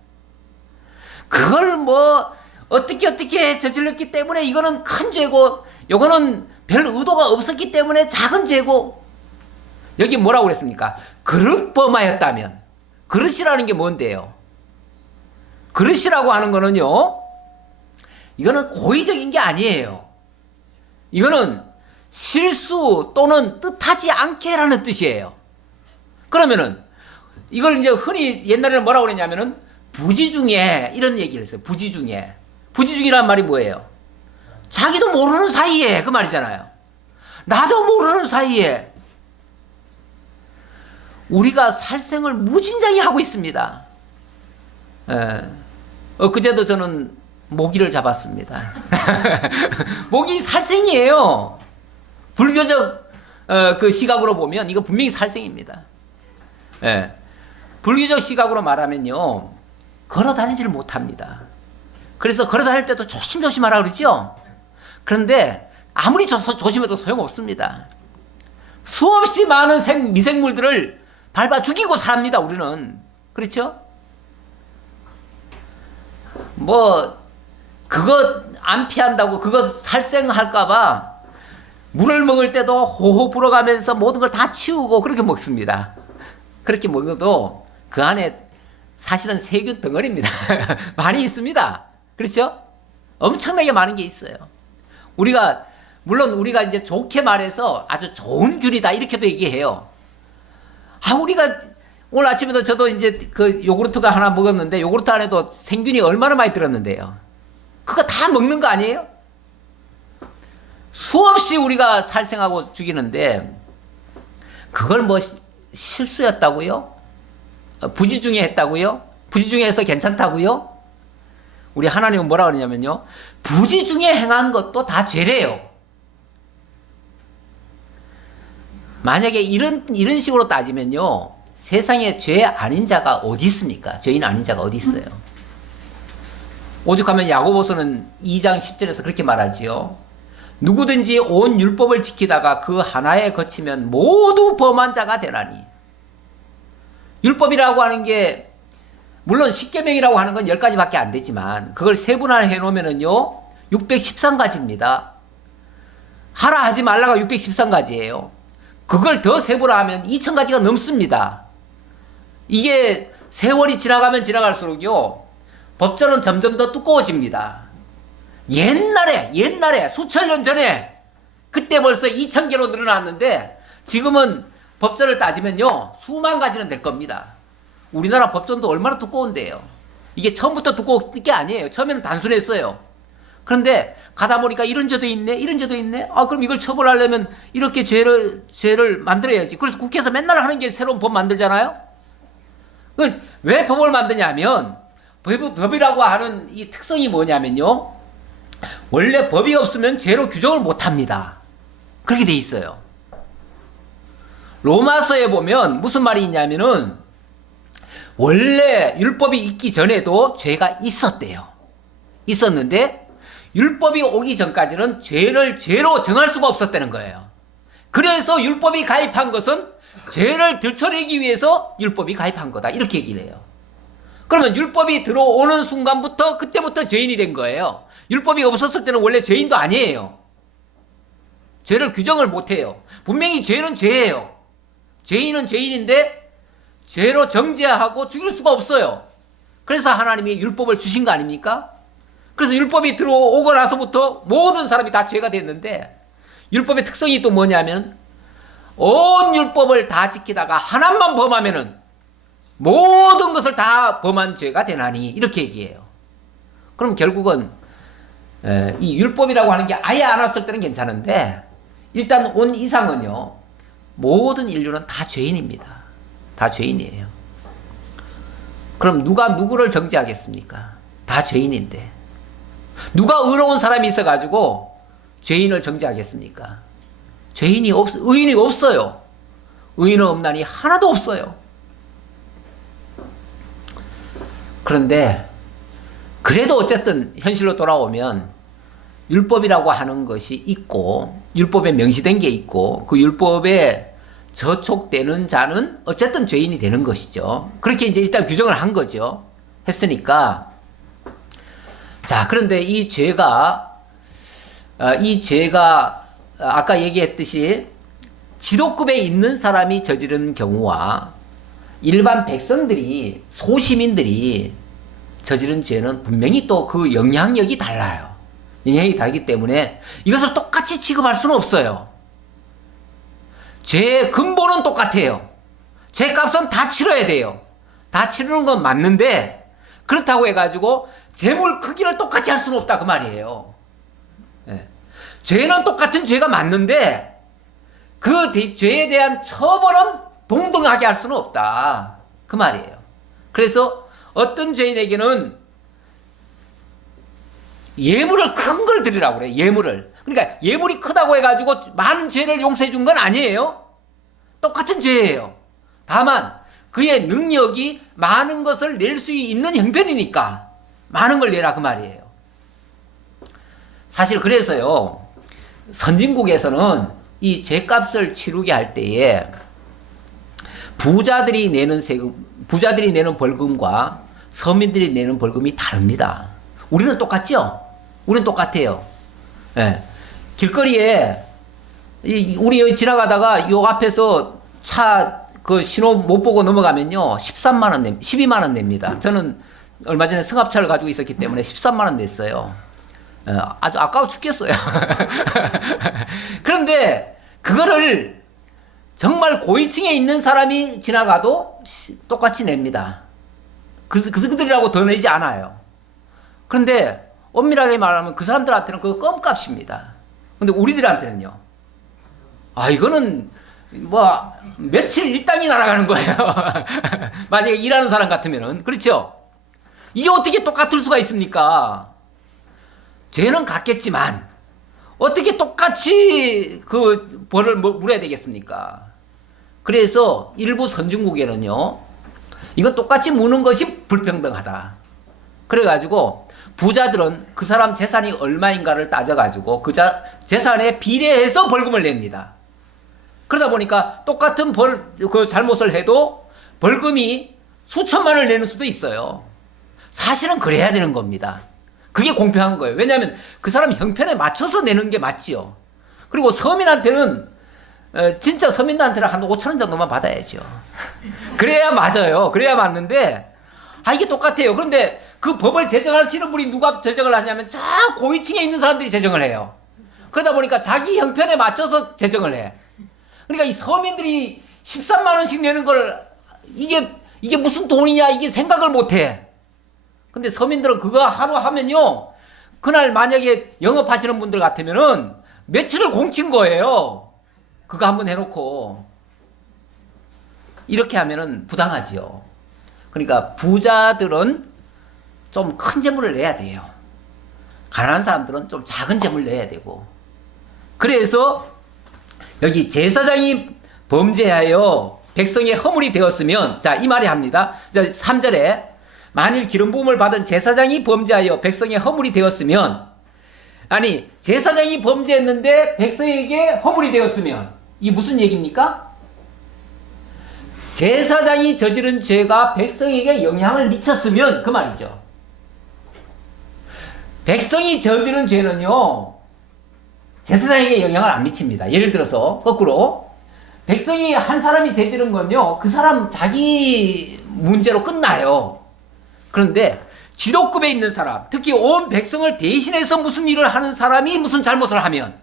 그걸 뭐 어떻게 저질렀기 때문에 이거는 큰 죄고 이거는 별 의도가 없었기 때문에 작은 죄고, 여기 뭐라고 그랬습니까? 그릇 범하였다면. 그릇이라는 게 뭔데요? 그릇이라고 하는 거는요, 이거는 고의적인 게 아니에요. 이거는 실수 또는 뜻하지 않게라는 뜻이에요. 그러면은 이걸 이제 흔히 옛날에는 뭐라고 그랬냐면은 부지중에 이런 얘기를 했어요. 부지중에. 부지중이란 말이 뭐예요? 자기도 모르는 사이에 그 말이잖아요. 나도 모르는 사이에 우리가 살생을 무진장히 하고 있습니다. 그제도 저는 모기를 잡았습니다. 모기 살생이에요. 불교적 그 시각으로 보면 이거 분명히 살생입니다. 예. 불교적 시각으로 말하면요, 걸어 다니지를 못합니다. 그래서 걸어 다닐 때도 조심조심 하라 그러죠. 그런데 아무리 조심해도 소용없습니다. 수없이 많은 미생물들을 밟아 죽이고 삽니다, 우리는. 그렇죠? 뭐 그거 안 피한다고 그거 살생할까봐 물을 먹을 때도 호호 불어가면서 모든 걸 다 치우고 그렇게 먹습니다. 그렇게 먹어도 그 안에 사실은 세균 덩어리입니다. 많이 있습니다. 그렇죠? 엄청나게 많은 게 있어요. 물론 우리가 이제 좋게 말해서 아주 좋은 균이다 이렇게도 얘기해요. 우리가 오늘 아침에도 저도 이제 그 요구르트가 하나 먹었는데 요구르트 안에도 생균이 얼마나 많이 들었는데요. 그거 다 먹는 거 아니에요? 수없이 우리가 살생하고 죽이는데 그걸 뭐 실수였다고요? 부지 중에 했다고요? 부지 중에 해서 괜찮다고요? 우리 하나님은 뭐라 그러냐면요, 부지 중에 행한 것도 다 죄래요. 만약에 이런 식으로 따지면요, 세상에 죄 아닌 자가 어디 있습니까? 죄인 아닌 자가 어디 있어요? 오죽하면 야고보서는 2장 10절에서 그렇게 말하지요. 누구든지 온 율법을 지키다가 그 하나에 거치면 모두 범한 자가 되나니. 율법이라고 하는 게 물론 10계명이라고 하는 건 10가지밖에 안 되지만 그걸 세분화해 놓으면은요 613가지입니다. 하라 하지 말라가 613가지예요. 그걸 더 세분화하면 2000가지가 넘습니다. 이게 세월이 지나가면 지나갈수록요 법전은 점점 더 두꺼워집니다. 옛날에 수천 년 전에 그때 벌써 2000개로 늘어났는데 지금은 법전을 따지면요 수만 가지는 될 겁니다. 우리나라 법전도 얼마나 두꺼운데요. 이게 처음부터 두꺼운 게 아니에요. 처음에는 단순했어요. 그런데 가다 보니까 이런 죄도 있네, 이런 죄도 있네. 그럼 이걸 처벌하려면 이렇게 죄를 만들어야지. 그래서 국회에서 맨날 하는 게 새로운 법 만들잖아요. 왜 법을 만드냐면 법이라고 하는 이 특성이 뭐냐면요, 원래 법이 없으면 죄로 규정을 못합니다. 그렇게 돼 있어요. 로마서에 보면 무슨 말이 있냐면은 원래 율법이 있기 전에도 죄가 있었대요. 있었는데 율법이 오기 전까지는 죄를 죄로 정할 수가 없었다는 거예요. 그래서 율법이 가입한 것은 죄를 들춰내기 위해서 율법이 가입한 거다, 이렇게 얘기를 해요. 그러면 율법이 들어오는 순간부터 그때부터 죄인이 된 거예요. 율법이 없었을 때는 원래 죄인도 아니에요. 죄를 규정을 못해요. 분명히 죄는 죄예요. 죄인은 죄인인데 죄로 정죄하고 죽일 수가 없어요. 그래서 하나님이 율법을 주신 거 아닙니까? 그래서 율법이 들어오고 나서부터 모든 사람이 다 죄가 됐는데, 율법의 특성이 또 뭐냐면 온 율법을 다 지키다가 하나만 범하면은 모든 것을 다 범한 죄가 되나니, 이렇게 얘기해요. 그럼 결국은 이 율법이라고 하는 게 아예 안 왔을 때는 괜찮은데 일단 온 이상은요 모든 인류는 다 죄인입니다. 다 죄인이에요. 그럼 누가 누구를 정죄하겠습니까? 다 죄인인데 누가 의로운 사람이 있어가지고 죄인을 정죄하겠습니까? 의인이 없어요. 의인은 없나니 하나도 없어요. 그런데 그래도 어쨌든 현실로 돌아오면 율법이라고 하는 것이 있고 율법에 명시된 게 있고 그 율법에 저촉되는 자는 어쨌든 죄인이 되는 것이죠. 그렇게 이제 일단 규정을 한 거죠. 했으니까. 자, 그런데 이 죄가 아까 얘기했듯이 지도급에 있는 사람이 저지른 경우와 일반 백성들이, 소시민들이 저지른 죄는 분명히 또 그 영향력이 달라요. 영향이 다르기 때문에 이것을 똑같이 취급할 수는 없어요. 죄의 근본은 똑같아요. 죄값은 다 치러야 돼요. 다 치르는 건 맞는데 그렇다고 해가지고 재물 크기를 똑같이 할 수는 없다, 그 말이에요. 네. 죄는 똑같은 죄가 맞는데 그 죄에 대한 처벌은 동등하게 할 수는 없다, 그 말이에요. 그래서 어떤 죄인에게는 예물을 큰 걸 드리라고 그래요. 예물을. 그러니까 예물이 크다고 해가지고 많은 죄를 용서해 준 건 아니에요. 똑같은 죄예요. 다만 그의 능력이 많은 것을 낼 수 있는 형편이니까 많은 걸 내라 그 말이에요. 사실 그래서요, 선진국에서는 이 죄값을 치르게 할 때에 부자들이 내는 세금, 부자들이 내는 벌금과 서민들이 내는 벌금이 다릅니다. 우리는 똑같죠? 우리는 똑같아요. 예. 길거리에 우리 여기 지나가다가 요 앞에서 차 그 신호 못 보고 넘어가면요 13만 원 12만 원 냅니다. 저는 얼마 전에 승합차를 가지고 있었기 때문에 13만 원 냈어요. 아주 아까워 죽겠어요. 그런데 그거를 정말 고위층에 있는 사람이 지나가도 똑같이 냅니다. 그들이라고 더 내지 않아요. 그런데 엄밀하게 말하면 그 사람들한테는 그거 껌값입니다. 근데 우리들한테는요, 아 이거는 뭐 며칠 일당이 날아가는 거예요. 만약에 일하는 사람 같으면은. 그렇죠? 이게 어떻게 똑같을 수가 있습니까? 죄는 같겠지만 어떻게 똑같이 그 벌을 물어야 되겠습니까? 그래서 일부 선진국에는요, 이건 똑같이 무는 것이 불평등하다. 그래가지고 부자들은 그 사람 재산이 얼마인가를 따져가지고 그 재산에 비례해서 벌금을 냅니다. 그러다 보니까 똑같은 그 잘못을 해도 벌금이 수천만 원을 내는 수도 있어요. 사실은 그래야 되는 겁니다. 그게 공평한 거예요. 왜냐하면 그 사람 형편에 맞춰서 내는 게 맞지요. 그리고 서민한테는 진짜 서민들한테는 한 5천 원 정도만 받아야죠. 그래야 맞아요. 그래야 맞는데 이게 똑같아요. 그런데 그 법을 제정하시는 분이 누가 제정을 하냐면 저 고위층에 있는 사람들이 제정을 해요. 그러다 보니까 자기 형편에 맞춰서 제정을 해. 그러니까 이 서민들이 13만 원씩 내는 걸 이게 무슨 돈이냐 이게 생각을 못 해. 근데 서민들은 그거 하루 하면요, 그날 만약에 영업하시는 분들 같으면은 며칠을 공친 거예요. 그거 한번 해놓고. 이렇게 하면은 부당하지요. 그러니까 부자들은 좀 큰 재물을 내야 돼요. 가난한 사람들은 좀 작은 재물을 내야 되고. 그래서 여기 제사장이 범죄하여 백성의 허물이 되었으면, 자, 이 말이 합니다. 3절에 만일 기름 부음을 받은 제사장이 범죄하여 백성의 허물이 되었으면, 아니 제사장이 범죄했는데 백성에게 허물이 되었으면, 이 무슨 얘기입니까? 제사장이 저지른 죄가 백성에게 영향을 미쳤으면 그 말이죠. 백성이 저지른 죄는요 제사장에게 영향을 안 미칩니다. 예를 들어서 거꾸로 백성이 한 사람이 저지른 건요 그 사람 자기 문제로 끝나요. 그런데 지도급에 있는 사람, 특히 온 백성을 대신해서 무슨 일을 하는 사람이 무슨 잘못을 하면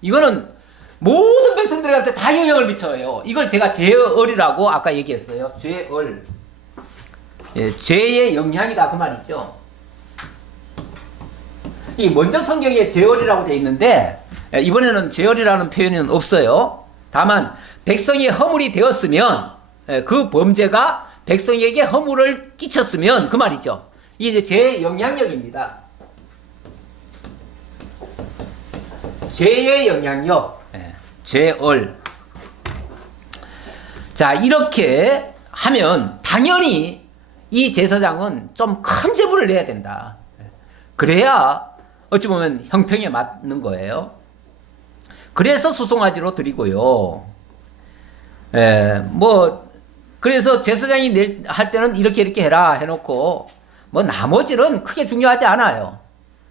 이거는 모든 백성들한테 다 영향을 미쳐요. 이걸 제가 죄얼이라고 아까 얘기했어요. 죄얼. 예, 죄의 영향이다 그 말이죠. 이 먼저 성경에 죄얼이라고 되어 있는데 이번에는 죄얼이라는 표현은 없어요. 다만 백성이 허물이 되었으면, 그 범죄가 백성에게 허물을 끼쳤으면 그 말이죠. 이게 이제 죄의 영향력입니다. 죄의 영향력, 죄얼. 자, 이렇게 하면 당연히 이 제사장은 좀 큰 제물을 내야 된다. 그래야 어찌 보면 형평에 맞는 거예요. 그래서 소송아지로 드리고요. 그래서 제사장이 할 때는 이렇게 해라 해놓고, 뭐 나머지는 크게 중요하지 않아요.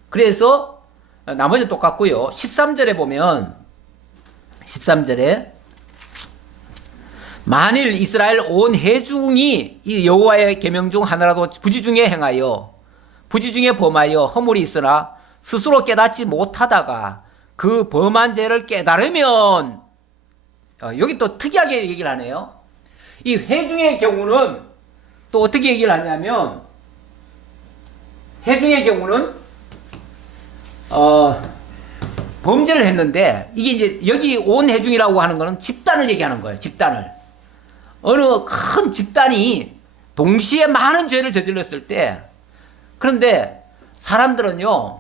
그래서 나머지는 똑같고요. 13절에 보면, 13절에 만일 이스라엘 온 회중이 이 여호와의 계명 중 하나라도 부지 중에 행하여 부지 중에 범하여 허물이 있으나 스스로 깨닫지 못하다가 그 범한 죄를 깨달으면, 여기 또 특이하게 얘기를 하네요. 이 회중의 경우는 또 어떻게 얘기를 하냐면, 회중의 경우는 범죄를 했는데, 이게 이제 여기 온 회중이라고 하는 거는 집단을 얘기하는 거예요. 집단을. 어느 큰 집단이 동시에 많은 죄를 저질렀을 때, 그런데 사람들은요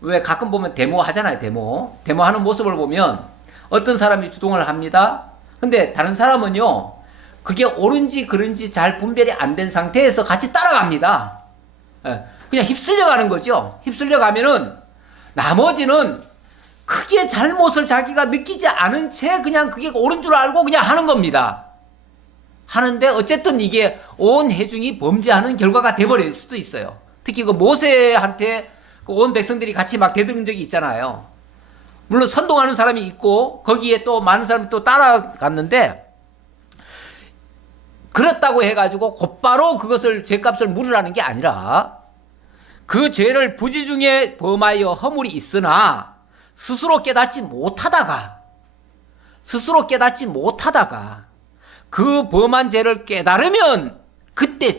왜 가끔 보면 데모 하잖아요. 데모 하는 모습을 보면 어떤 사람이 주동을 합니다. 근데 다른 사람은요, 그게 옳은지 그른지 잘 분별이 안 된 상태에서 같이 따라갑니다. 그냥 휩쓸려 가는 거죠. 휩쓸려 가면은 나머지는 크게 잘못을 자기가 느끼지 않은 채 그냥 그게 옳은 줄 알고 그냥 하는 겁니다. 하는데 어쨌든 이게 온 회중이 범죄하는 결과가 돼버릴 수도 있어요. 특히 그 모세한테 그 온 백성들이 같이 막 대들은 적이 있잖아요. 물론 선동하는 사람이 있고 거기에 또 많은 사람이 또 따라갔는데, 그렇다고 해가지고 곧바로 그것을 죄값을 물으라는 게 아니라 그 죄를 부지 중에 범하여 허물이 있으나 스스로 깨닫지 못하다가 그 범한 죄를 깨달으면 그때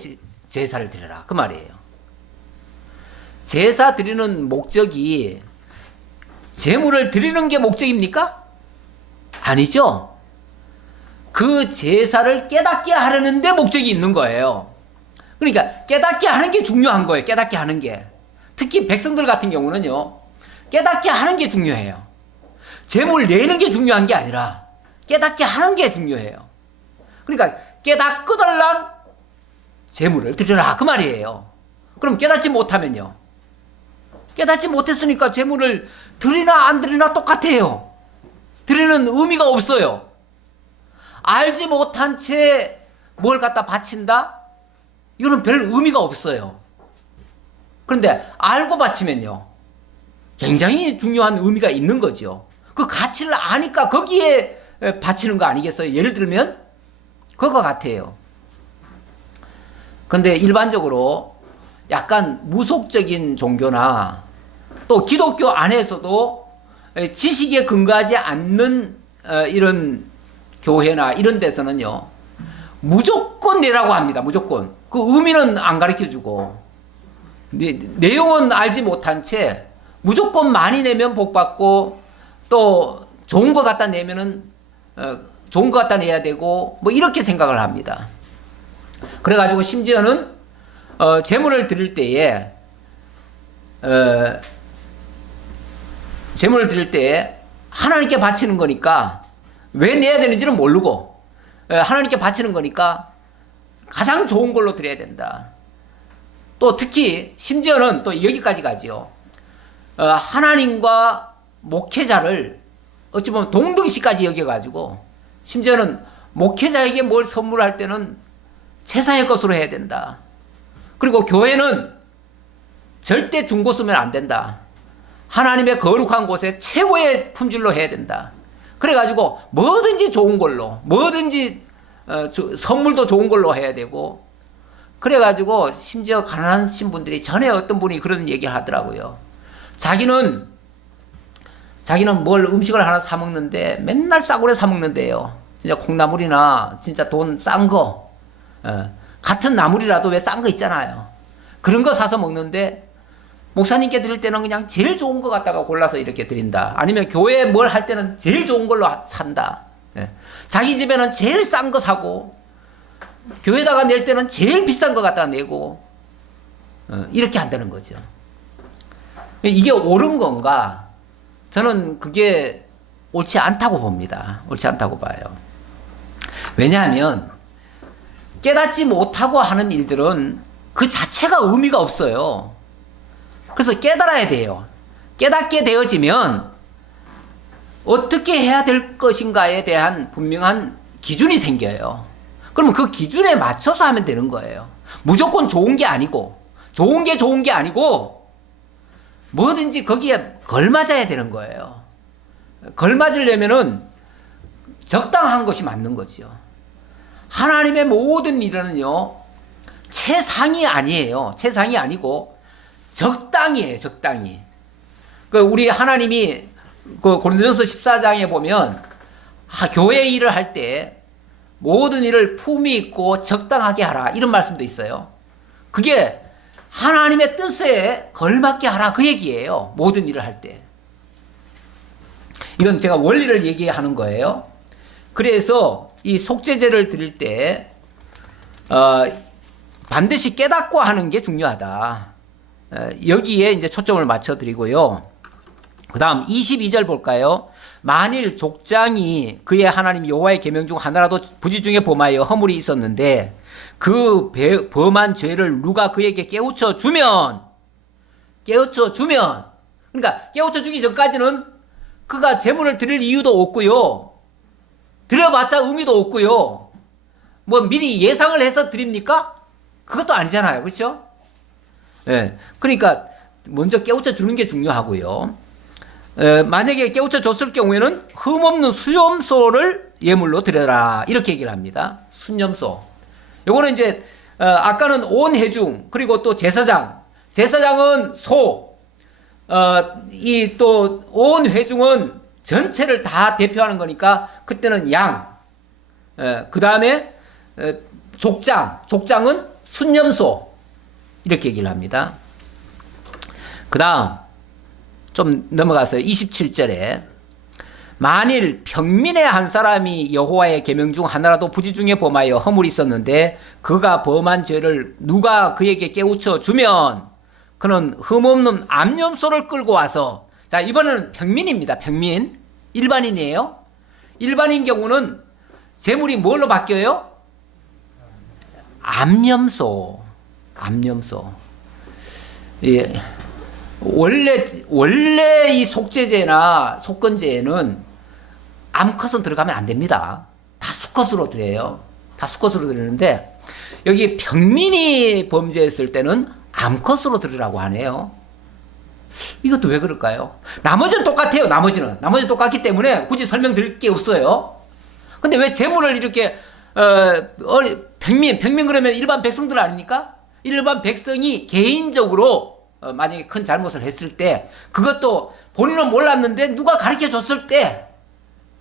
제사를 드려라, 그 말이에요. 제사 드리는 목적이 제물을 드리는 게 목적입니까? 아니죠. 그 제사를 깨닫게 하려는데 목적이 있는 거예요. 그러니까 깨닫게 하는 게 중요한 거예요. 깨닫게 하는 게. 특히 백성들 같은 경우는요, 깨닫게 하는 게 중요해요. 제물 내는 게 중요한 게 아니라 깨닫게 하는 게 중요해요. 그러니까 깨닫거들랑 제물을 드려라, 그 말이에요. 그럼 깨닫지 못하면요, 깨닫지 못했으니까 제물을 드리나 안 드리나 똑같아요. 드리는 의미가 없어요. 알지 못한 채 뭘 갖다 바친다? 이거는 별 의미가 없어요. 그런데 알고 바치면요, 굉장히 중요한 의미가 있는 거죠. 그 가치를 아니까 거기에 바치는 거 아니겠어요? 예를 들면 그거 같아요. 근데 일반적으로 약간 무속적인 종교나 또 기독교 안에서도 지식에 근거하지 않는 이런 교회나 이런 데서는요, 무조건 내라고 합니다. 무조건. 그 의미는 안 가르쳐주고 내용은 알지 못한 채 무조건 많이 내면 복 받고, 또 좋은 거 갖다 내면은 좋은 거 갖다 내야 되고, 뭐 이렇게 생각을 합니다. 그래가지고 심지어는 제물을 드릴 때에 하나님께 바치는 거니까 왜 내야 되는지는 모르고, 하나님께 바치는 거니까 가장 좋은 걸로 드려야 된다. 또 특히 심지어는 또 여기까지 가지요. 하나님과 목회자를 어찌 보면 동등시까지 여겨가지고, 심지어는 목회자에게 뭘 선물할 때는 제사의 것으로 해야 된다. 그리고 교회는 절대 중고 쓰면 안 된다. 하나님의 거룩한 곳에 최고의 품질로 해야 된다. 그래가지고 뭐든지 좋은 걸로, 뭐든지 선물도 좋은 걸로 해야 되고, 그래가지고 심지어 가난하신 분들이, 전에 어떤 분이 그런 얘기를 하더라고요. 자기는 뭘 음식을 하나 사 먹는데 맨날 싸구려 사 먹는데요. 진짜 콩나물이나 진짜 돈 싼 거, 같은 나물이라도 왜 싼 거 있잖아요. 그런 거 사서 먹는데 목사님께 드릴 때는 그냥 제일 좋은 거 갖다가 골라서 이렇게 드린다. 아니면 교회에 뭘 할 때는 제일 좋은 걸로 산다. 자기 집에는 제일 싼 거 사고 교회에다가 낼 때는 제일 비싼 거 갖다 내고, 이렇게 한다는 거죠. 이게 옳은 건가? 저는 그게 옳지 않다고 봅니다. 옳지 않다고 봐요. 왜냐하면 깨닫지 못하고 하는 일들은 그 자체가 의미가 없어요. 그래서 깨달아야 돼요. 깨닫게 되어지면 어떻게 해야 될 것인가에 대한 분명한 기준이 생겨요. 그러면 그 기준에 맞춰서 하면 되는 거예요. 무조건 좋은 게 아니고 뭐든지 거기에 걸맞아야 되는 거예요. 걸맞으려면은 적당한 것이 맞는 거죠. 하나님의 모든 일은요, 최상이 아니에요. 최상이 아니고 적당이에요. 적당히. 우리 하나님이 그 고린도전서 14장에 보면 교회 일을 할 때 모든 일을 품위 있고 적당하게 하라, 이런 말씀도 있어요. 그게 하나님의 뜻에 걸맞게 하라, 그 얘기예요. 모든 일을 할 때. 이건 제가 원리를 얘기하는 거예요. 그래서 이 속죄제를 드릴 때 반드시 깨닫고 하는 게 중요하다. 여기에 이제 초점을 맞춰 드리고요. 그 다음 22절 볼까요? 만일 족장이 그의 하나님 여호와의 계명 중 하나라도 부지 중에 범하여 허물이 있었는데 그 범한 죄를 누가 그에게 깨우쳐 주면 그러니까 깨우쳐 주기 전까지는 그가 제물을 드릴 이유도 없고요. 드려봤자 의미도 없고요. 뭐 미리 예상을 해서 드립니까? 그것도 아니잖아요. 그렇죠? 예. 그러니까 먼저 깨우쳐 주는 게 중요하고요. 만약에 깨우쳐 줬을 경우에는 흠없는 수염소를 예물로 드려라. 이렇게 얘기를 합니다. 수염소. 요거는 이제 아까는 온 회중 그리고 또 제사장은 소. 이 또 온 회중은 전체를 다 대표하는 거니까 그때는 양. 그 다음에 족장은 순념소. 이렇게 얘기를 합니다. 그 다음 좀 넘어가서 27절에 만일 평민의 한 사람이 여호와의 계명 중 하나라도 부지 중에 범하여 허물이 있었는데 그가 범한 죄를 누가 그에게 깨우쳐 주면 그는 흠없는 암염소를 끌고 와서, 자 이번에는 평민입니다. 평민 일반인이에요. 일반인 경우는 제물이 뭘로 바뀌어요? 암염소. 예. 원래 이 속죄제나 속건제에는 암컷은 들어가면 안 됩니다. 다 수컷으로 드려요. 다 수컷으로 드리는데 여기 평민이 범죄했을 때는 암컷으로 드리라고 하네요. 이것도 왜 그럴까요? 나머지는 똑같아요. 나머지는 똑같기 때문에 굳이 설명드릴 게 없어요. 근데 왜 제물을 이렇게 평민 그러면 일반 백성들 아닙니까? 일반 백성이 개인적으로 만약에 큰 잘못을 했을 때 그것도 본인은 몰랐는데 누가 가르쳐 줬을 때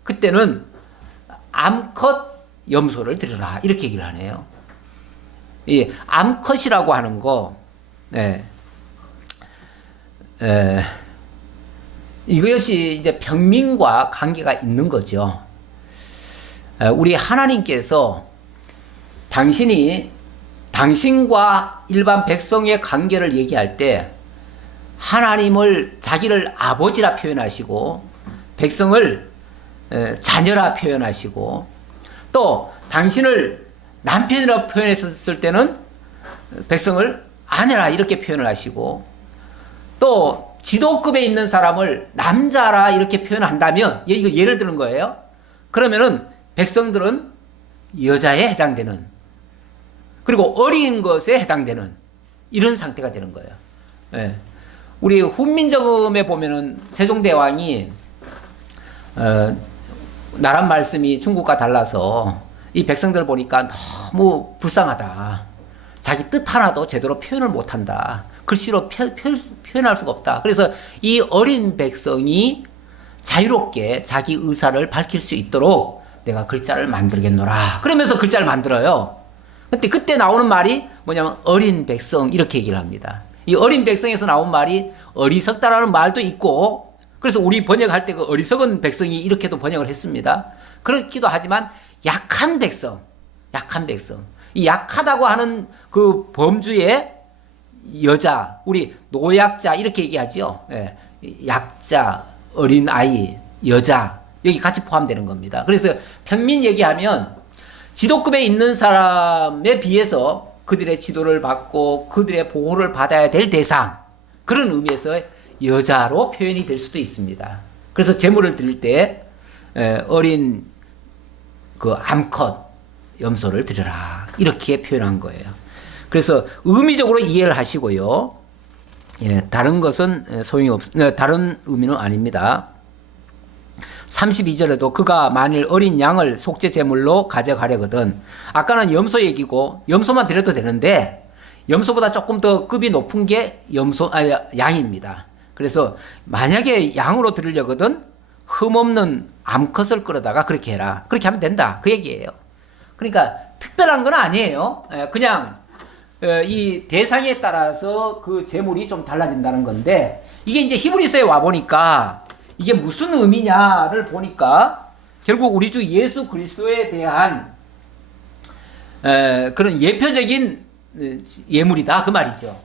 그때는 암컷 염소를 드려라 이렇게 얘기를 하네요. 이 암컷이라고 하는 거 이것이 이제 평민과 관계가 있는 거죠. 우리 하나님께서 당신과 일반 백성의 관계를 얘기할 때 하나님을 자기를 아버지라 표현하시고 백성을 자녀라 표현하시고 또 당신을 남편이라 표현했을 때는 백성을 아내라 이렇게 표현을 하시고 또 지도급에 있는 사람을 남자라 이렇게 표현한다면 이거 예를 드는 거예요. 그러면은 백성들은 여자에 해당되는 그리고 어린 것에 해당되는 이런 상태가 되는 거예요. 예. 우리 훈민정음에 보면은 세종대왕이 나란 말씀이 중국과 달라서 이 백성들 보니까 너무 불쌍하다. 자기 뜻 하나도 제대로 표현을 못한다. 글씨로 표현할 수가 없다. 그래서 이 어린 백성이 자유롭게 자기 의사를 밝힐 수 있도록 내가 글자를 만들겠노라. 그러면서 글자를 만들어요. 그때 나오는 말이 뭐냐면 어린 백성 이렇게 얘기를 합니다. 이 어린 백성에서 나온 말이 어리석다라는 말도 있고 그래서 우리 번역할 때 그 어리석은 백성이 이렇게도 번역을 했습니다. 그렇기도 하지만 약한 백성. 이 약하다고 하는 그 범주의 여자, 우리 노약자 이렇게 얘기하죠. 예. 약자, 어린아이, 여자 여기 같이 포함되는 겁니다. 그래서 평민 얘기하면 지도급에 있는 사람에 비해서 그들의 지도를 받고 그들의 보호를 받아야 될 대상 그런 의미에서 여자로 표현이 될 수도 있습니다. 그래서 제물을 드릴 때 어린 그 암컷 염소를 드려라 이렇게 표현한 거예요. 그래서 의미적으로 이해를 하시고요. 예, 다른 것은 다른 의미는 아닙니다. 32절에도 그가 만일 어린 양을 속죄 제물로 가져가려거든. 아까는 염소 얘기고 염소만 드려도 되는데 염소보다 조금 더 급이 높은 게 양입니다. 그래서 만약에 양으로 드리려거든 흠없는 암컷을 끌어다가 그렇게 해라. 그렇게 하면 된다. 그 얘기예요. 그러니까 특별한 건 아니에요. 그냥 이 대상에 따라서 그 제물이 좀 달라진다는 건데 이게 이제 히브리서에 와 보니까 이게 무슨 의미냐를 보니까 결국 우리 주 예수 그리스도에 대한 그런 예표적인 예물이다 그 말이죠.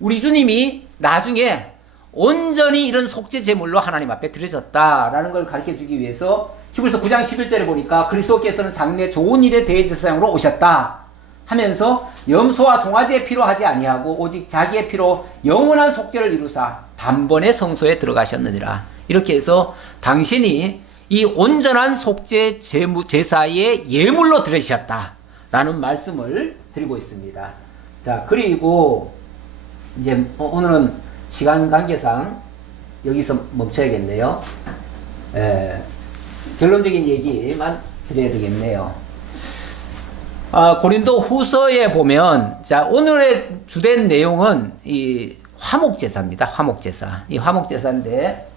우리 주님이 나중에 온전히 이런 속죄 제물로 하나님 앞에 드려졌다라는 걸 가르쳐 주기 위해서 히브리서 9장 11절에 보니까 그리스도께서는 장래 좋은 일에 대제사장으로 오셨다 하면서 염소와 송아지의 피로 하지 아니하고 오직 자기의 피로 영원한 속죄를 이루사 단번에 성소에 들어가셨느니라. 이렇게 해서 당신이 이 온전한 속죄 제사의 예물로 드리셨다라는 말씀을 드리고 있습니다. 자, 그리고 이제 오늘은 시간 관계상 여기서 멈춰야겠네요. 결론적인 얘기만 드려야 되겠네요. 고린도 후서에 보면, 자, 오늘의 주된 내용은 이 화목제사입니다. 화목제사. 이 화목제사인데,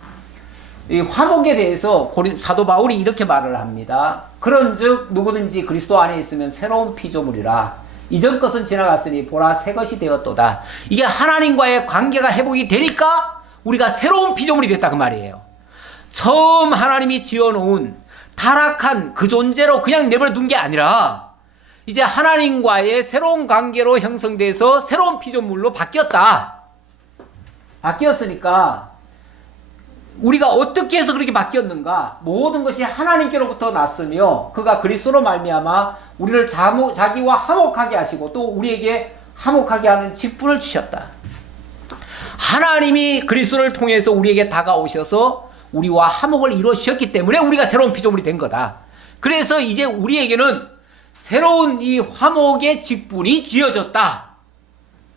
이 화목에 대해서 사도 바울이 이렇게 말을 합니다. 그런즉 누구든지 그리스도 안에 있으면 새로운 피조물이라. 이전 것은 지나갔으니 보라 새 것이 되었도다. 이게 하나님과의 관계가 회복이 되니까 우리가 새로운 피조물이 됐다 그 말이에요. 처음 하나님이 지어놓은 타락한 그 존재로 그냥 내버려 둔 게 아니라 이제 하나님과의 새로운 관계로 형성돼서 새로운 피조물로 바뀌었다. 바뀌었으니까 우리가 어떻게 해서 그렇게 바뀌었는가? 모든 것이 하나님께로부터 났으며 그가 그리스도로 말미암아 우리를 자기와 화목하게 하시고 또 우리에게 화목하게 하는 직분을 주셨다. 하나님이 그리스도를 통해서 우리에게 다가오셔서 우리와 화목을 이루어 주셨기 때문에 우리가 새로운 피조물이 된 거다. 그래서 이제 우리에게는 새로운 이 화목의 직분이 지어졌다.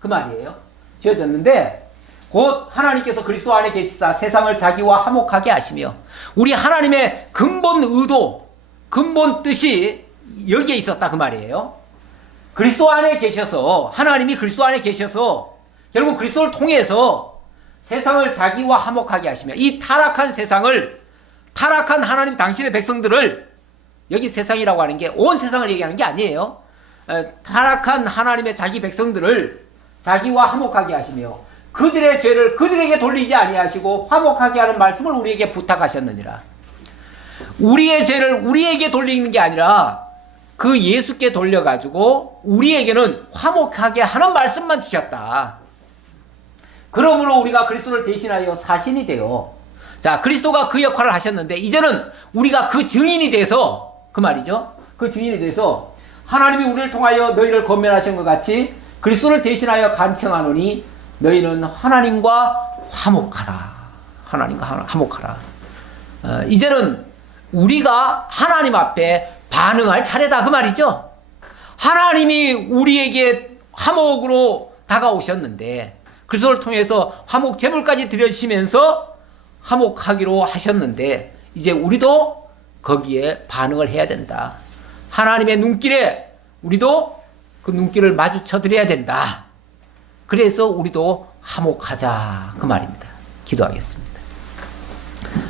그 말이에요. 지어졌는데 곧 하나님께서 그리스도 안에 계시사 세상을 자기와 화목하게 하시며 우리 하나님의 근본 의도, 근본 뜻이 여기에 있었다 그 말이에요. 그리스도 안에 계셔서 하나님이 그리스도 안에 계셔서 결국 그리스도를 통해서 세상을 자기와 화목하게 하시며 이 타락한 세상을 타락한 하나님 당신의 백성들을 여기 세상이라고 하는 게 온 세상을 얘기하는 게 아니에요. 타락한 하나님의 자기 백성들을 자기와 화목하게 하시며 그들의 죄를 그들에게 돌리지 아니하시고 화목하게 하는 말씀을 우리에게 부탁하셨느니라. 우리의 죄를 우리에게 돌리는 게 아니라 그 예수께 돌려가지고 우리에게는 화목하게 하는 말씀만 주셨다. 그러므로 우리가 그리스도를 대신하여 사신이 되어 자 그리스도가 그 역할을 하셨는데 이제는 우리가 그 증인이 돼서 그 말이죠. 그 증인이 돼서 하나님이 우리를 통하여 너희를 권면하신 것 같이 그리스도를 대신하여 간청하노니 너희는 하나님과 화목하라. 하나님과 화목하라. 이제는 우리가 하나님 앞에 반응할 차례다 그 말이죠. 하나님이 우리에게 화목으로 다가오셨는데 그리스도를 통해서 화목 제물까지 드려주시면서 화목하기로 하셨는데 이제 우리도 거기에 반응을 해야 된다. 하나님의 눈길에 우리도 그 눈길을 마주쳐 드려야 된다. 그래서 우리도 화목하자 그 말입니다. 기도하겠습니다.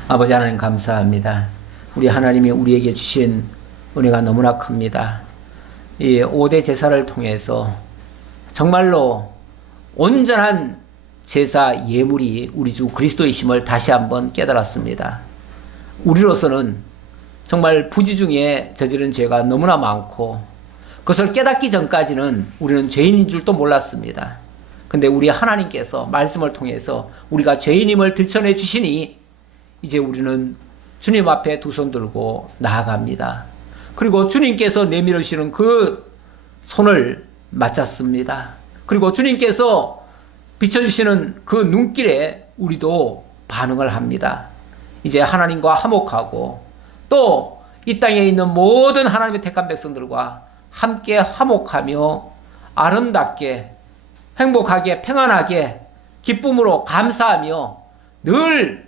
아버지 하나님 감사합니다. 우리 하나님이 우리에게 주신 은혜가 너무나 큽니다. 이 5대 제사를 통해서 정말로 온전한 제사 예물이 우리 주 그리스도이심을 다시 한번 깨달았습니다. 우리로서는 정말 부지 중에 저지른 죄가 너무나 많고 그것을 깨닫기 전까지는 우리는 죄인인 줄도 몰랐습니다. 근데 우리 하나님께서 말씀을 통해서 우리가 죄인임을 들춰내 주시니 이제 우리는 주님 앞에 두 손 들고 나아갑니다. 그리고 주님께서 내밀으시는 그 손을 맞잡습니다. 그리고 주님께서 비춰주시는 그 눈길에 우리도 반응을 합니다. 이제 하나님과 화목하고 또 이 땅에 있는 모든 하나님의 택한 백성들과 함께 화목하며 아름답게 행복하게 평안하게 기쁨으로 감사하며 늘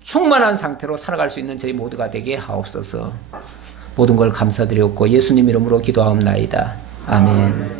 충만한 상태로 살아갈 수 있는 저희 모두가 되게 하옵소서. 모든 걸 감사드렸고 예수님 이름으로 기도하옵나이다. 아멘.